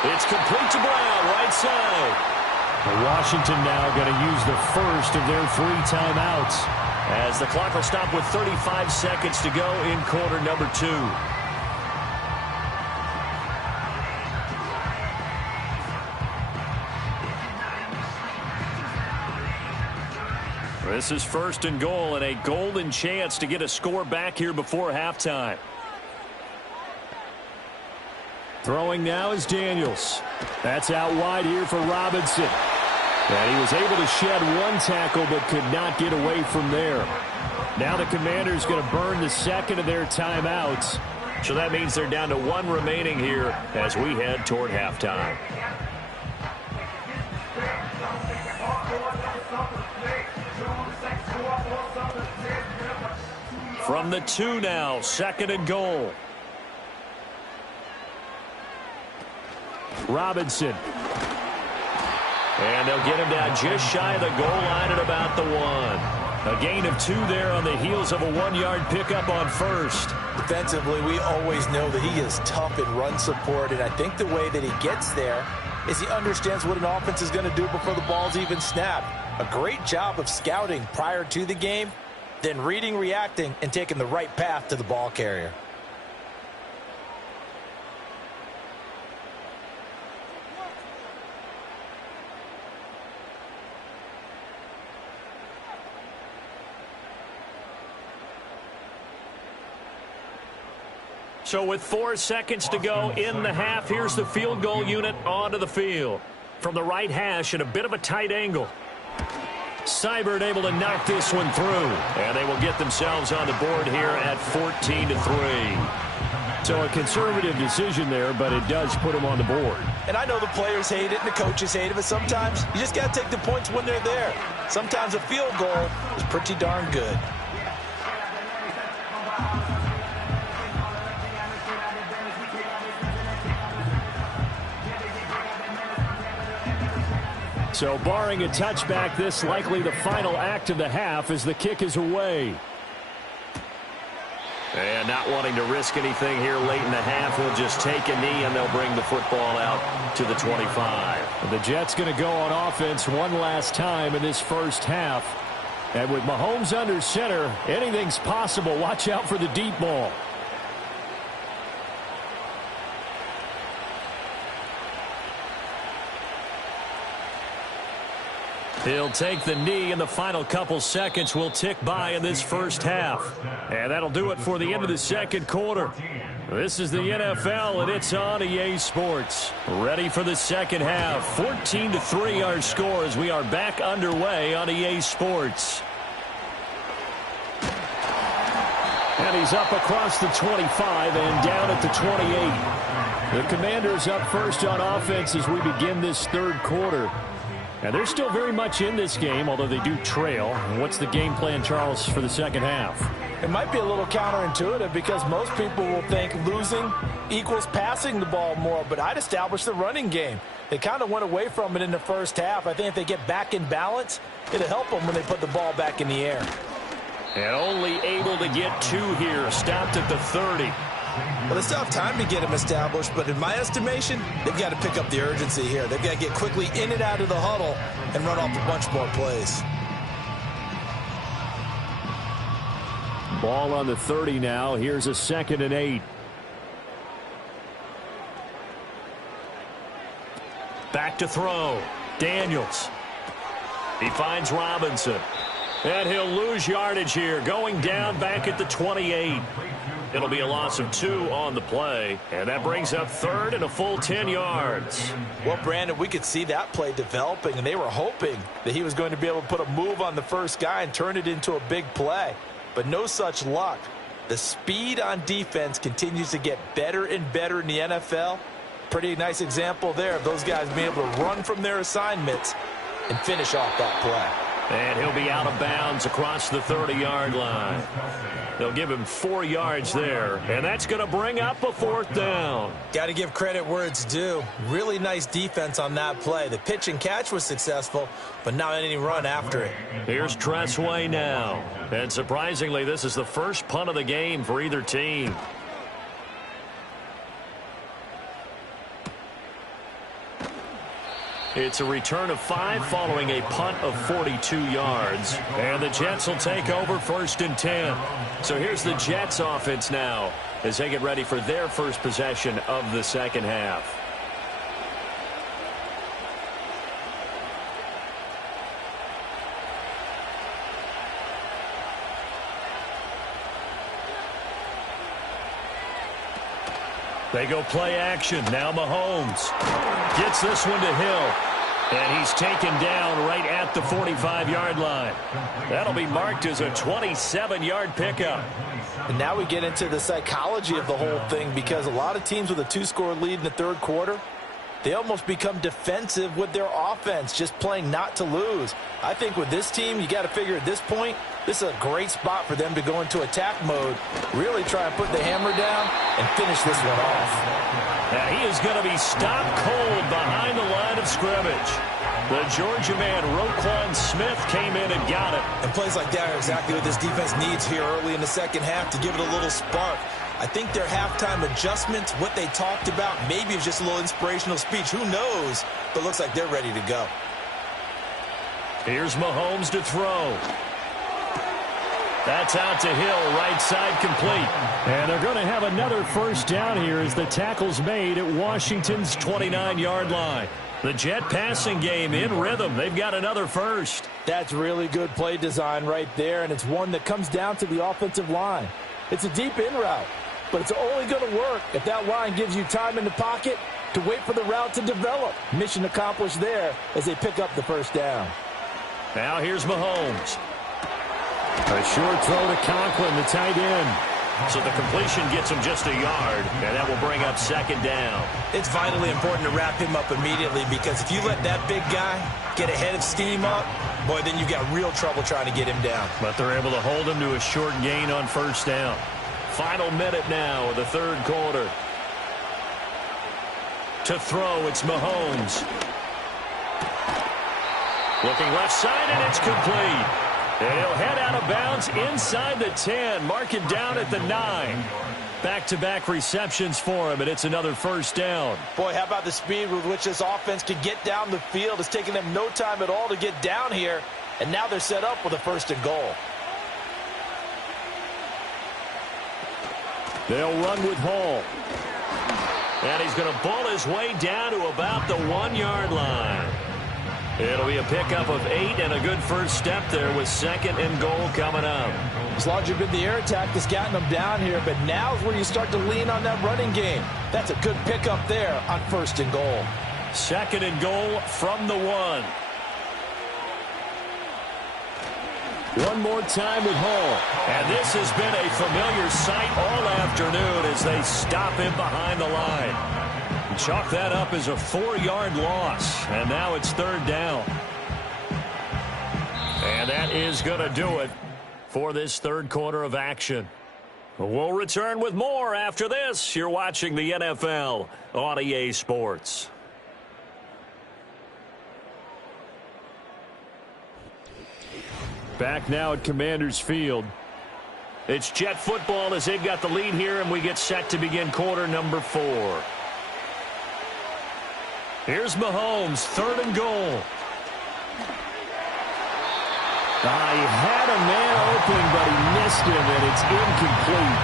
It's complete to Brown, right side. Washington now going to use the first of their 3 timeouts, as the clock will stop with 35 seconds to go in quarter number 2. This is 1st and goal, and a golden chance to get a score back here before halftime. Throwing now is Daniels. That's out wide here for Robinson. And he was able to shed 1 tackle but could not get away from there. Now the Commanders going to burn the 2nd of their timeouts. So that means they're down to 1 remaining here as we head toward halftime. From the 2 now, 2nd and goal. Robinson. And they'll get him down just shy of the goal line at about the 1. A gain of 2 there on the heels of a 1-yard pickup on 1st. Defensively, we always know that he is tough in run support, and I think the way that he gets there is he understands what an offense is going to do before the ball's even snapped. A great job of scouting prior to the game, then reading, reacting, and taking the right path to the ball carrier. So with 4 seconds to go in the half, here's the field goal unit onto the field. From the right hash at a bit of a tight angle. Seibert able to knock this one through. And they will get themselves on the board here at 14-3. So a conservative decision there, but it does put them on the board. And I know the players hate it and the coaches hate it, but sometimes you just got to take the points when they're there. Sometimes a field goal is pretty darn good. So barring a touchback, this likely the final act of the half as the kick is away. And not wanting to risk anything here late in the half, he'll just take a knee and they'll bring the football out to the 25. The Jets going to go on offense one last time in this first half. And with Mahomes under center, anything's possible. Watch out for the deep ball. He'll take the knee, and the final couple seconds will tick by in this first half. And that'll do it for the end of the second quarter. This is the NFL, and it's on EA Sports. Ready for the second half. 14-3 our score as we are back underway on EA Sports. And he's up across the 25 and down at the 28. The Commanders up first on offense as we begin this third quarter. And they're still very much in this game, although they do trail. What's the game plan, Charles, for the second half? It might be a little counterintuitive because most people will think losing equals passing the ball more, but I'd establish the running game. They kind of went away from it in the first half. I think if they get back in balance, it'll help them when they put the ball back in the air. And only able to get 2 here, stopped at the 30. Well, they still have time to get them established, but in my estimation, they've got to pick up the urgency here. They've got to get quickly in and out of the huddle and run off a bunch more plays. Ball on the 30 now. Here's a 2nd and 8. Back to throw. Daniels. He finds Robinson. And he'll lose yardage here, going down back at the 28. It'll be a loss of 2 on the play, and that brings up 3rd and a full 10 yards. Well, Brandon, we could see that play developing, and they were hoping that he was going to be able to put a move on the first guy and turn it into a big play. But no such luck. The speed on defense continues to get better and better in the NFL. Pretty nice example there of those guys being able to run from their assignments and finish off that play. And he'll be out of bounds across the 30-yard line. They'll give him 4 yards there, and that's going to bring up a 4th down. Got to give credit where it's due. Really nice defense on that play. The pitch and catch was successful, but not any run after it. Here's Tressway now. And surprisingly, this is the first punt of the game for either team. It's a return of 5 following a punt of 42 yards. And the Jets will take over 1st and 10. So here's the Jets offense now as they get ready for their first possession of the second half. They go play action. Now Mahomes gets this one to Hill. And he's taken down right at the 45-yard line. That'll be marked as a 27-yard pickup. And now we get into the psychology of the whole thing, because a lot of teams with a 2-score lead in the third quarter, they almost become defensive with their offense, just playing not to lose. I think with this team, you got to figure at this point, this is a great spot for them to go into attack mode, really try and put the hammer down and finish this one off. Now he is going to be stopped cold behind the line of scrimmage. The Georgia man, Roquan Smith, came in and got it. And plays like that are exactly what this defense needs here early in the second half to give it a little spark. I think their halftime adjustments, what they talked about, maybe it's just a little inspirational speech. Who knows? But looks like they're ready to go. Here's Mahomes to throw. That's out to Hill, right side complete. And they're going to have another first down here as the tackle's made at Washington's 29-yard line. The Jet passing game in rhythm. They've got another first. That's really good play design right there, and it's one that comes down to the offensive line. It's a deep in route, but it's only going to work if that line gives you time in the pocket to wait for the route to develop. Mission accomplished there as they pick up the first down. Now here's Mahomes. A short throw to Conklin, the tight end. So the completion gets him just a yard, and that will bring up second down. It's vitally important to wrap him up immediately, because if you let that big guy get a head of steam up, boy, then you've got real trouble trying to get him down. But they're able to hold him to a short gain on first down. Final minute now of the third quarter. To throw, it's Mahomes. Looking left side, and it's complete. And he'll head out of bounds inside the 10, mark it down at the 9. Back-to-back receptions for him, and it's another first down. Boy, how about the speed with which this offense can get down the field? It's taken them no time at all to get down here, and now they're set up with a first and goal. They'll run with Hall. And he's going to ball his way down to about the 1-yard line. It'll be a pickup of 8 and a good first step there with 2nd and goal coming up. As long as you've been the air attack that's gotten them down here, but now's where you start to lean on that running game. That's a good pickup there on 1st and goal. 2nd and goal from the 1. One more time with Hall. And this has been a familiar sight all afternoon as they stop him behind the line. Chalk that up as a 4-yard loss. And now it's 3rd down. And that is going to do it for this 3rd quarter of action. We'll return with more after this. You're watching the NFL on EA Sports. Back now at Commanders Field. It's Jet football as they've got the lead here, and we get set to begin quarter number 4. Here's Mahomes, 3rd and goal. He had a man open, but he missed him, and it's incomplete.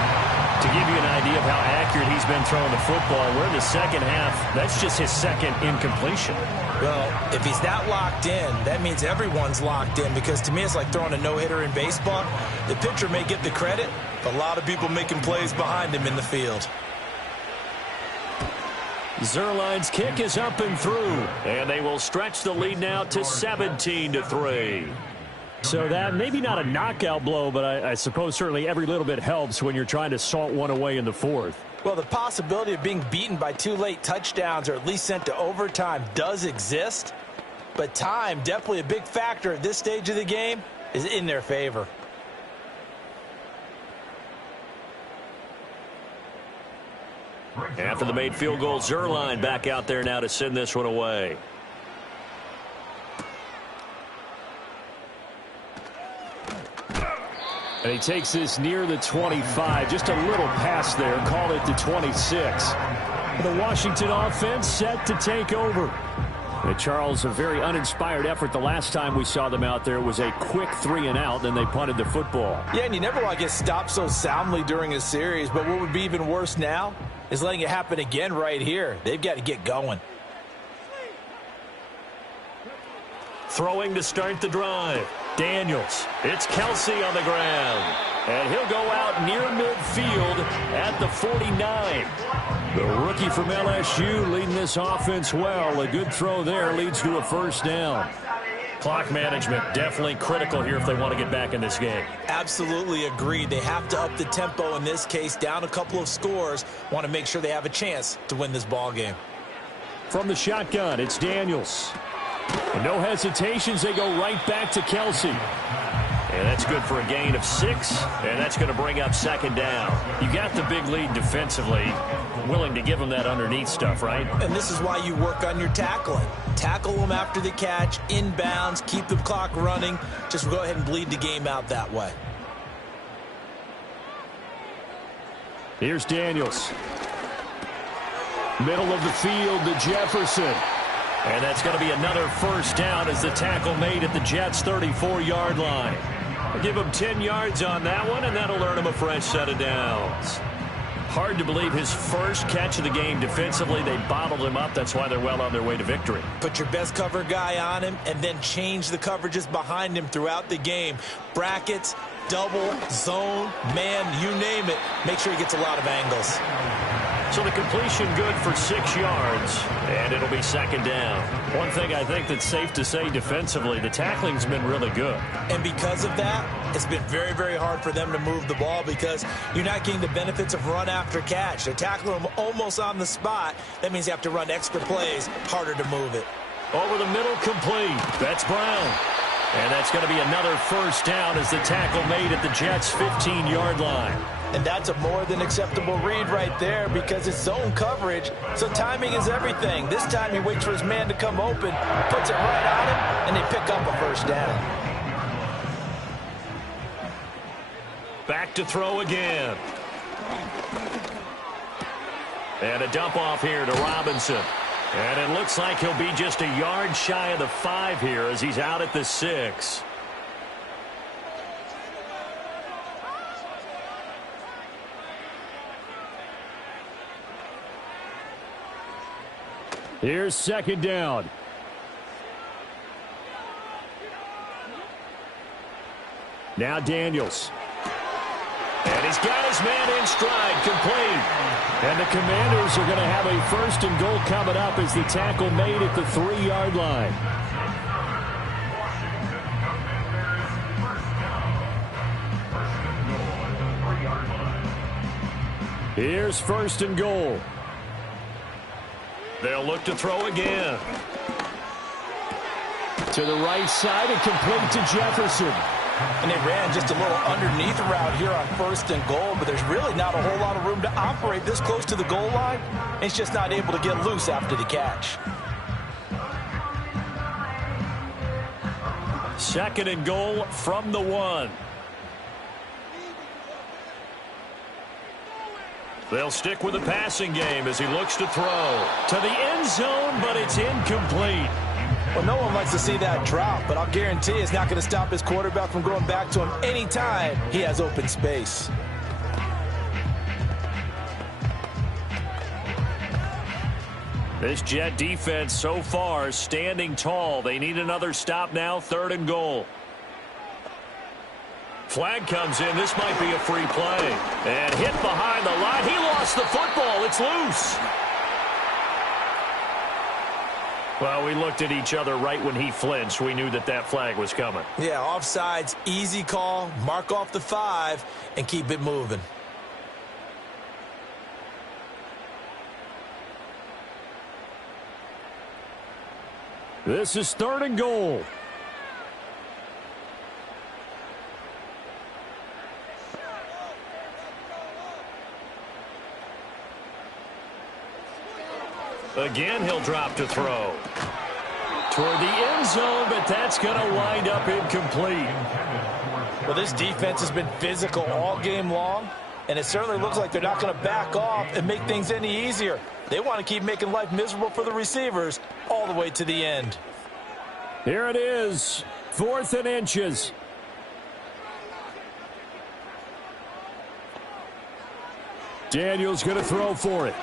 To give you an idea of how accurate he's been throwing the football, we're in the second half. That's just his 2nd incompletion. Well, if he's that locked in, that means everyone's locked in, because to me it's like throwing a no-hitter in baseball. The pitcher may get the credit, but a lot of people making plays behind him in the field. Zuerlein's kick is up and through, and they will stretch the lead now to 17-3. So that maybe not a knockout blow, but I suppose certainly every little bit helps when you're trying to salt one away in the 4th. Well, the possibility of being beaten by 2 late touchdowns or at least sent to overtime does exist, but time, definitely a big factor at this stage of the game, is in their favor. After the made field goal, Zuerlein back out there now to send this one away. And he takes this near the 25. Just a little pass there. Call it the 26. The Washington offense set to take over. And Charles, a very uninspired effort the last time we saw them out there. It was a quick 3-and-out, then they punted the football. Yeah, and you never want to get stopped so soundly during a series, but what would be even worse now is letting it happen again right here. They've got to get going. Throwing to start the drive. Daniels. It's Kelsey on the ground. And he'll go out near midfield at the 49. The rookie from LSU leading this offense well. A good throw there leads to a 1st down. Clock management definitely critical here if they want to get back in this game. Absolutely agreed. They have to up the tempo in this case, down a couple of scores. Want to make sure they have a chance to win this ball game. From the shotgun, it's Daniels. And no hesitations, they go right back to Kelsey. And that's good for a gain of 6, and that's going to bring up 2nd down. You got the big lead defensively, willing to give them that underneath stuff, right? And this is why you work on your tackling. Tackle them after the catch, inbounds, keep the clock running. Just go ahead and bleed the game out that way. Here's Daniels. Middle of the field to Jefferson. And that's going to be another 1st down as the tackle made at the Jets' 34-yard line. I'll give him 10 yards on that one, and that'll earn him a fresh set of downs. Hard to believe his first catch of the game defensively. They bottled him up. That's why they're well on their way to victory. Put your best cover guy on him and then change the coverages behind him throughout the game. Brackets, double, zone, man, you name it. Make sure he gets a lot of angles. So the completion good for 6 yards, and it'll be 2nd down. One thing I think that's safe to say defensively, the tackling's been really good. And because of that, it's been very, very hard for them to move the ball because you're not getting the benefits of run after catch. They're tackling them almost on the spot. That means you have to run extra plays, harder to move it. Over the middle, complete. That's Brown. And that's going to be another 1st down as the tackle made at the Jets' 15-yard line. And that's a more than acceptable read right there because it's zone coverage, so timing is everything. This time he waits for his man to come open, puts it right on him, and they pick up a 1st down. Back to throw again. And a dump off here to Robinson. And it looks like he'll be just a yard shy of the 5 here as he's out at the 6. Here's 2nd down. Now Daniels. And he's got his man in stride, complete. And the Commanders are going to have a first and goal coming up as the tackle made at the 3-yard line. Here's first and goal. They'll look to throw again. To the right side and complete to Jefferson. And they ran just a little underneath route here on first and goal, but there's really not a whole lot of room to operate this close to the goal line. He's just not able to get loose after the catch. Second and goal from the 1. They'll stick with the passing game as he looks to throw. To the end zone, but it's incomplete. Well, no one likes to see that drop, but I'll guarantee it's not going to stop his quarterback from going back to him anytime he has open space. This Jet defense so far standing tall. They need another stop now, third and goal. Flag comes in. This might be a free play. And hit behind the line. He lost the football. It's loose. Well, we looked at each other right when he flinched. We knew that that flag was coming. Yeah, offsides, easy call. Mark off the 5 and keep it moving. This is third and goal. Again, he'll drop to throw. Toward the end zone, but that's going to wind up incomplete. Well, this defense has been physical all game long, and it certainly looks like they're not going to back off and make things any easier. They want to keep making life miserable for the receivers all the way to the end. Here it is, 4th and inches. Daniels going to throw for it.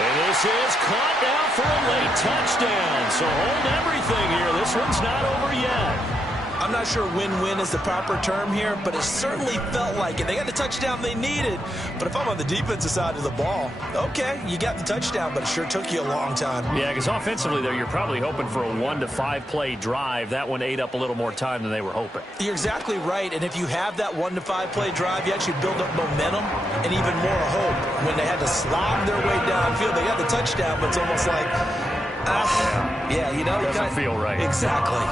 And this is caught now for a late touchdown. So hold everything here. This one's not over yet. I'm not sure win-win is the proper term here, but it certainly felt like it. They got the touchdown they needed, but if I'm on the defensive side of the ball, okay, you got the touchdown, but it sure took you a long time. Yeah, because offensively, though, you're probably hoping for a 1 to 5 play drive. That one ate up a little more time than they were hoping. You're exactly right, and if you have that 1 to 5 play drive, you actually build up momentum and even more hope. When they had to slog their way downfield, they got the touchdown, but it's almost like, yeah, you know. Doesn't feel right. Exactly.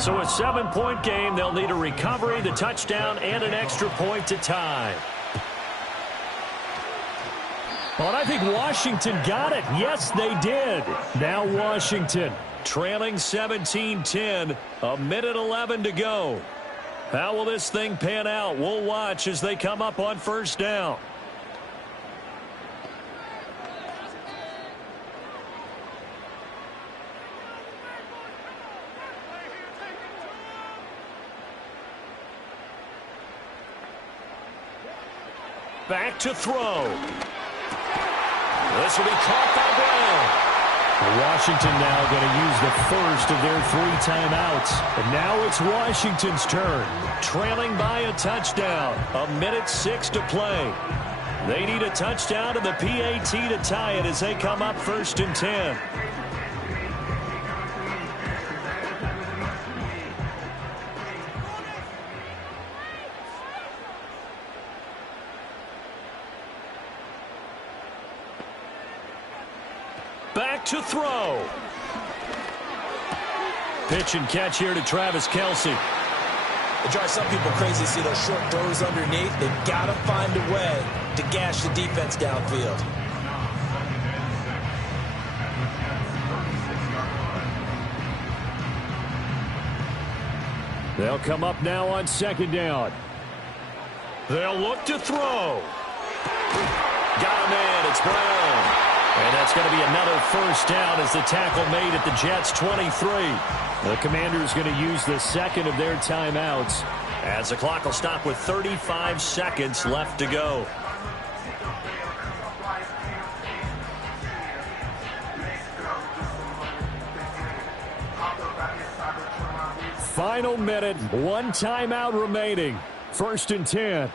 So a 7-point game. They'll need a recovery, the touchdown, and an extra point to tie. Well, and I think Washington got it. Yes, they did. Now Washington trailing 17-10, a minute 11 to go. How will this thing pan out? We'll watch as they come up on first down. Back to throw. This will be caught by Brown. Washington now going to use the first of their 3 timeouts. And now it's Washington's turn. Trailing by a touchdown. A minute 6 to play. They need a touchdown and the PAT to tie it as they come up first and 10. Back to throw. Pitch and catch here to Travis Kelce. It drives some people crazy to see those short throws underneath. They've got to find a way to gash the defense downfield. They'll come up now on second down. They'll look to throw. Got him in. It's Brown. And that's going to be another first down as the tackle made at the Jets' 23. The Commanders going to use the second of their timeouts. as the clock will stop with 35 seconds left to go. Final minute, one timeout remaining. 1st and 10.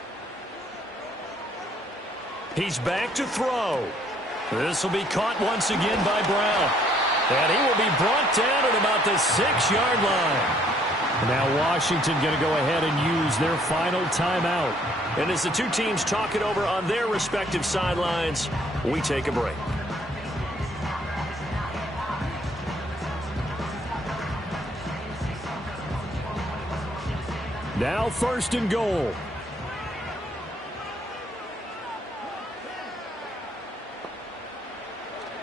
He's back to throw. This will be caught once again by Brown. And he will be brought down at about the 6-yard line. Now Washington going to go ahead and use their final timeout. And as the two teams talk it over on their respective sidelines, we take a break. Now 1st and goal.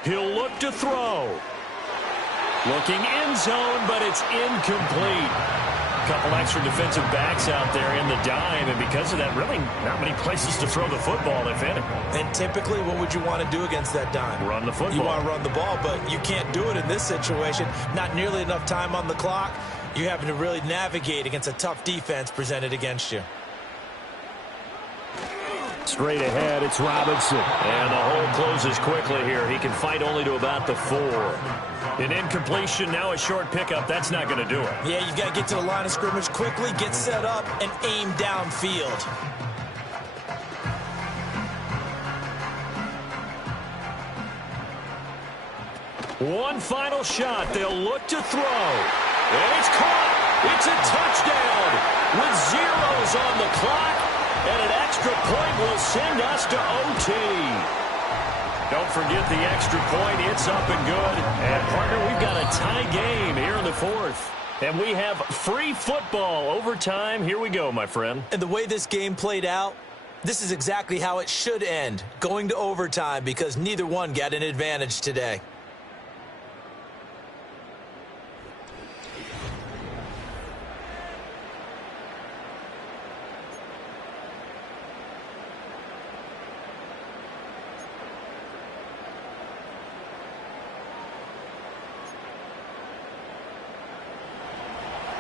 He'll look to throw. Looking end zone, but it's incomplete. A couple extra defensive backs out there in the dime, and because of that, really not many places to throw the football, if any. And typically, what would you want to do against that dime? Run the football. You want to run the ball, but you can't do it in this situation. Not nearly enough time on the clock. You're having to really navigate against a tough defense presented against you. Straight ahead, it's Robinson. And the hole closes quickly here. He can fight only to about the 4. An incompletion, now a short pickup. That's not going to do it. Yeah, you've got to get to the line of scrimmage quickly, get set up, and aim downfield. One final shot. They'll look to throw. And it's caught. It's a touchdown with zeros on the clock. And an extra point will send us to OT. Don't forget the extra point. It's up and good. And, partner, we've got a tie game here in the 4th. And we have free football overtime. Here we go, my friend. And the way this game played out, this is exactly how it should end, going to overtime, because neither one got an advantage today.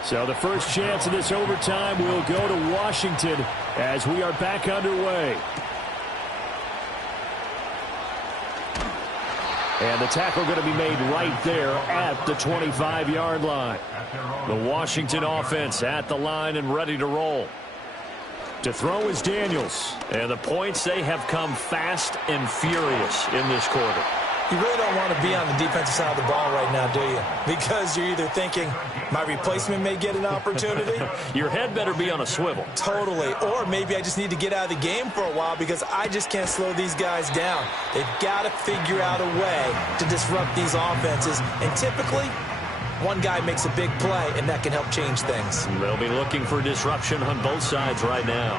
So the first chance of this overtime will go to Washington as we are back underway. And the tackle going to be made right there at the 25-yard line. The Washington offense at the line and ready to roll. To throw is Daniels. And the points, they have come fast and furious in this quarter. You really don't want to be on the defensive side of the ball right now, do you? Because you're either thinking, my replacement may get an opportunity. Your head better be on a swivel. Totally. Or maybe I just need to get out of the game for a while because I just can't slow these guys down. They've got to figure out a way to disrupt these offenses. And typically, one guy makes a big play, and that can help change things. They'll be looking for disruption on both sides right now.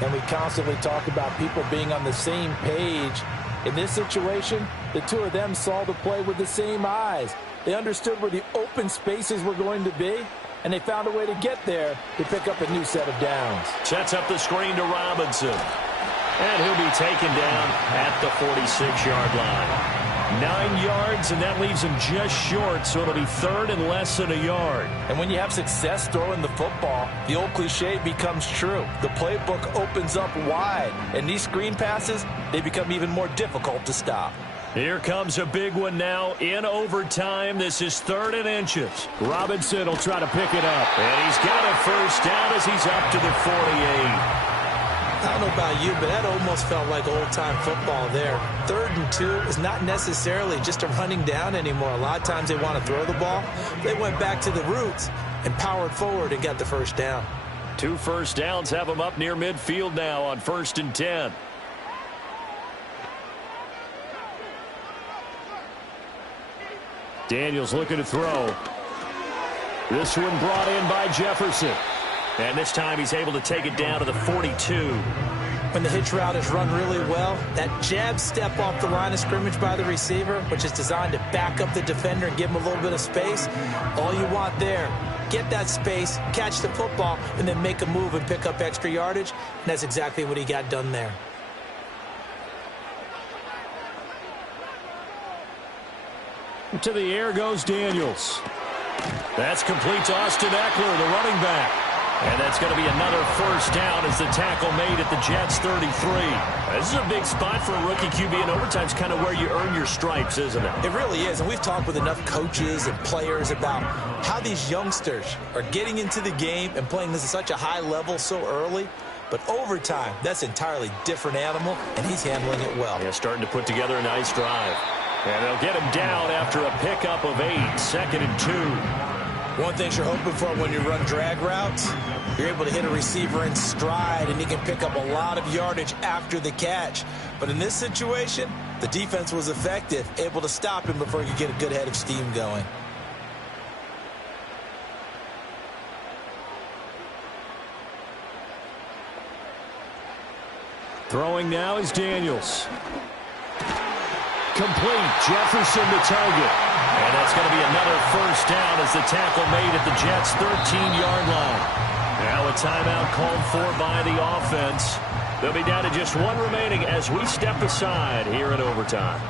And we constantly talk about people being on the same page. In this situation, the two of them saw the play with the same eyes. They understood where the open spaces were going to be, and they found a way to get there to pick up a new set of downs. Sets up the screen to Robinson. And he'll be taken down at the 46-yard line. 9 yards, and that leaves him just short, so it'll be 3rd and less than a yard. And when you have success throwing the football, the old cliche becomes true. The playbook opens up wide, and these screen passes, they become even more difficult to stop. Here comes a big one now in overtime. This is 3rd and inches. Robinson will try to pick it up. And he's got a first down as he's up to the 48. I don't know about you, but that almost felt like old-time football there. 3rd and 2 is not necessarily just a running down anymore. A lot of times they want to throw the ball. They went back to the roots and powered forward and got the first down. 2 first downs have them up near midfield now on 1st and 10. Daniels looking to throw. This one brought in by Jefferson. And this time he's able to take it down to the 42. When the hitch route is run really well, that jab step off the line of scrimmage by the receiver, which is designed to back up the defender and give him a little bit of space, all you want there, get that space, catch the football, and then make a move and pick up extra yardage. And that's exactly what he got done there. To the air goes Daniels. That's complete to Austin Eckler, the running back. And that's going to be another first down as the tackle made at the Jets' 33. This is a big spot for a rookie QB, and overtime's kind of where you earn your stripes, isn't it? It really is, and we've talked with enough coaches and players about how these youngsters are getting into the game and playing this at such a high level so early. But overtime, that's an entirely different animal, and he's handling it well. Yeah, starting to put together a nice drive. And they'll get him down after a pickup of 8, 2nd and 2. One thing you're hoping for when you run drag routes, you're able to hit a receiver in stride, and he can pick up a lot of yardage after the catch. But in this situation, the defense was effective, able to stop him before he could get a good head of steam going. Throwing now is Daniels. Complete. Jefferson to target. And that's going to be another first down as the tackle made at the Jets' 13-yard line. Now a timeout called for by the offense. They'll be down to just one remaining as we step aside here in overtime.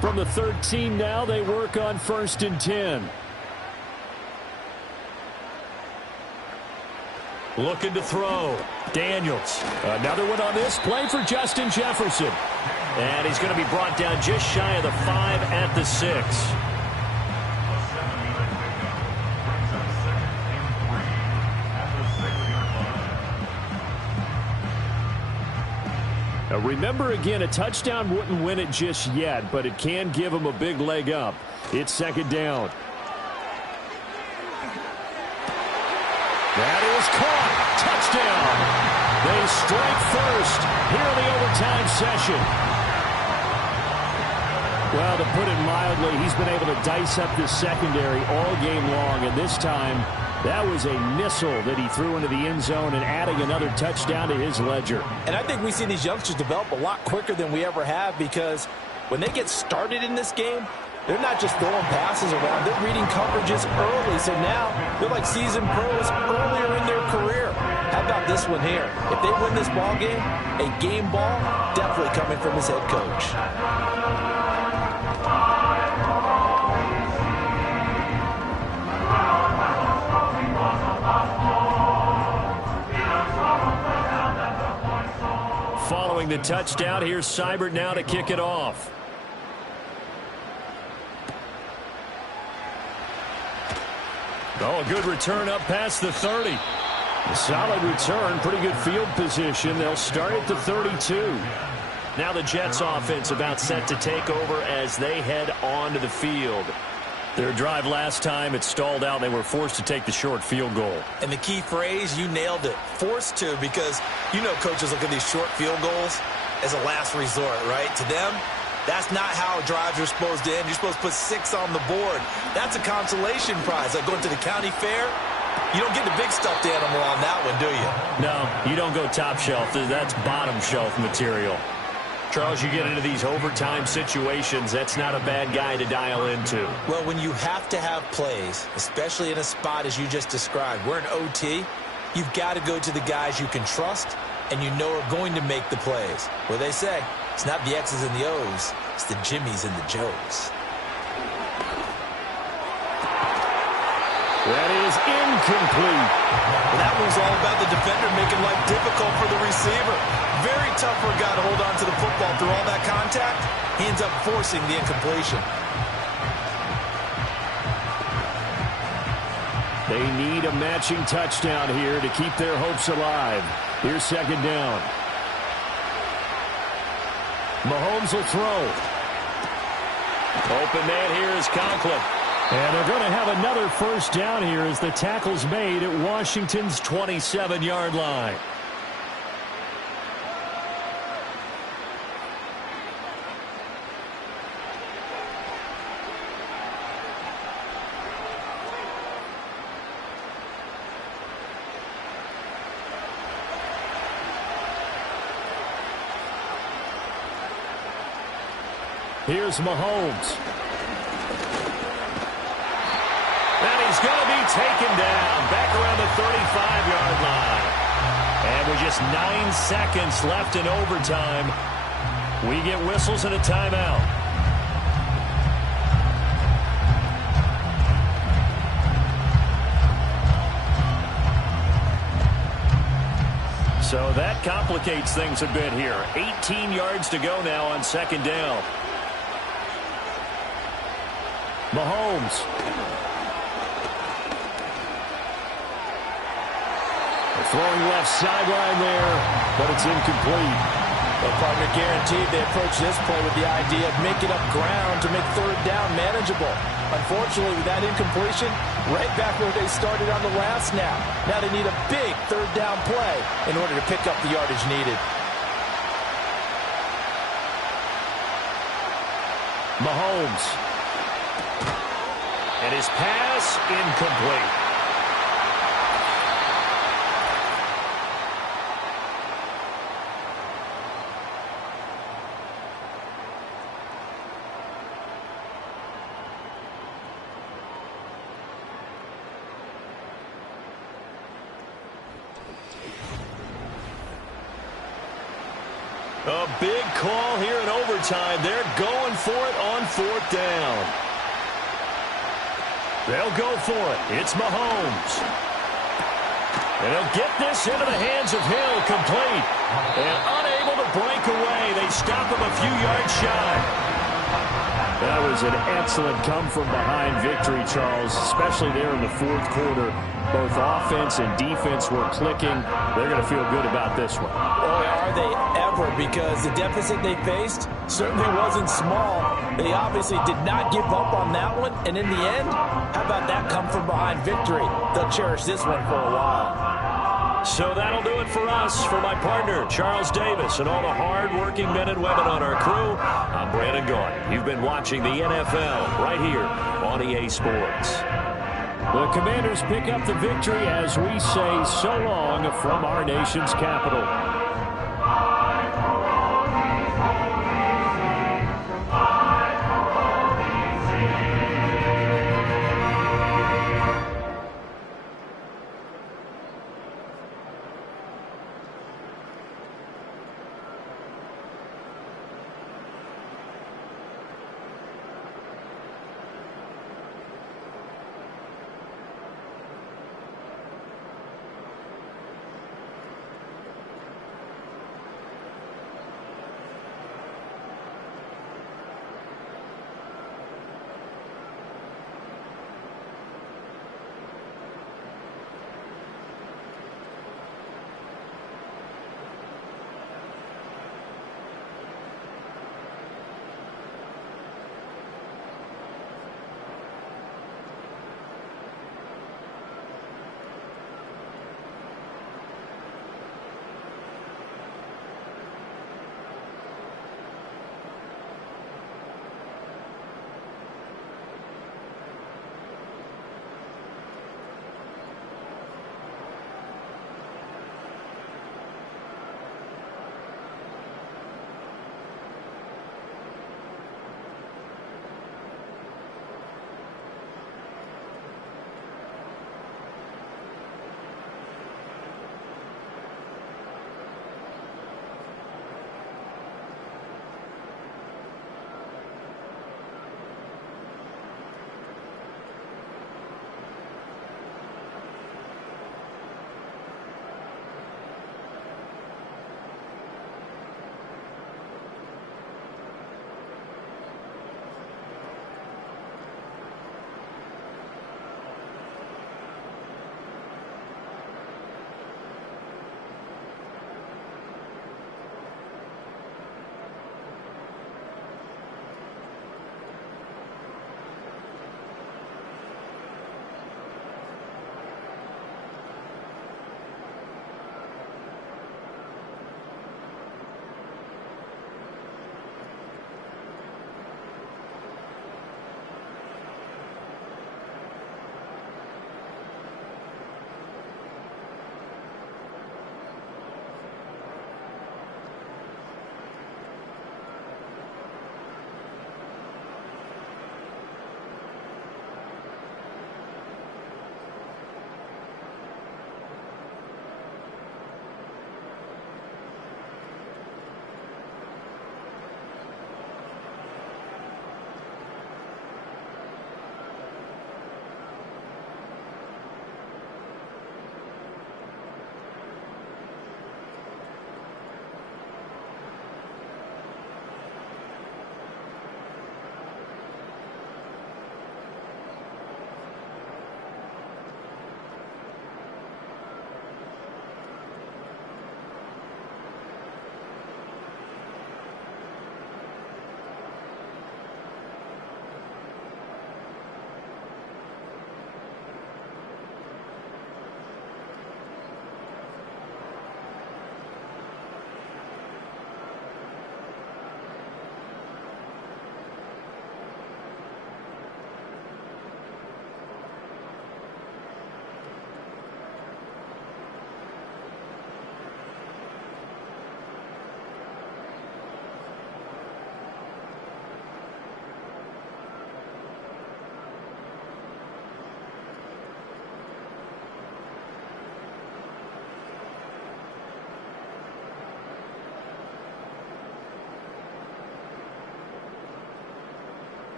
From the 13 now, they work on 1st and 10. Looking to throw. Daniels. Another one on this play for Justin Jefferson. And he's going to be brought down just shy of the 5 at the 6. Now remember, again, a touchdown wouldn't win it just yet, but it can give them a big leg up. It's 2nd down. That is caught. Touchdown. They strike first here in the overtime session. Well, to put it mildly, he's been able to dice up this secondary all game long, and this time that was a missile that he threw into the end zone and adding another touchdown to his ledger. And I think we see these youngsters develop a lot quicker than we ever have, because when they get started in this game, they're not just throwing passes around. They're reading coverages early. So now they're like seasoned pros earlier in their career. How about this one here? If they win this ball game, a game ball definitely coming from his head coach. Following the touchdown, here's Seibert now to kick it off. Oh, a good return up past the 30. A solid return, pretty good field position. They'll start at the 32. Now the Jets offense about set to take over as they head onto the field. Their drive last time, it stalled out. They were forced to take the short field goal. And the key phrase, you nailed it, forced to, because you know coaches look at these short field goals as a last resort, right? To them, that's not how drives are supposed to end. You're supposed to put 6 on the board. That's a consolation prize. Like going to the county fair, you don't get the big stuffed animal on that one, do you? No, you don't go top shelf. That's bottom shelf material. Charles, you get into these overtime situations, that's not a bad guy to dial into. Well, when you have to have plays, especially in a spot as you just described, we're in OT, you've got to go to the guys you can trust and you know are going to make the plays. Well, they say, it's not the X's and the O's, it's the Jimmies and the Joes. That is incomplete. Well, that was all about the defender making life difficult for the receiver. Very tough for a guy to hold on to the football through all that contact. He ends up forcing the incompletion. They need a matching touchdown here to keep their hopes alive. Here's 2nd down. Mahomes will throw. Open man here is Conklin. And they're going to have another first down here as the tackle's made at Washington's 27-yard line. Here's Mahomes. And he's going to be taken down back around the 35-yard line. And with just 9 seconds left in overtime, we get whistles and a timeout. So that complicates things a bit here. 18 yards to go now on second down. Mahomes. Throwing left sideline there, but it's incomplete. Well, partner, guaranteed they approach this play with the idea of making up ground to make third down manageable. Unfortunately, with that incompletion, right back where they started on the last snap. Now they need a big third down play in order to pick up the yardage needed. Mahomes. And his pass incomplete. A big call here in overtime. They're going for it on fourth down. They'll go for it. It's Mahomes. And he'll get this into the hands of Hill, complete. And unable to break away. They stop him a few yards shy. That was an excellent come-from-behind victory, Charles, especially there in the fourth quarter. Both offense and defense were clicking. They're going to feel good about this one. Boy, are they ever, because the deficit they faced certainly wasn't small. They obviously did not give up on that one, and in the end, how about that come-from-behind victory? They'll cherish this one for a while. So that'll do it for us. For my partner, Charles Davis, and all the hard-working men and women on our crew, I'm Brandon Gaudin. You've been watching the NFL right here on EA Sports. The Commanders pick up the victory as we say so long from our nation's capital.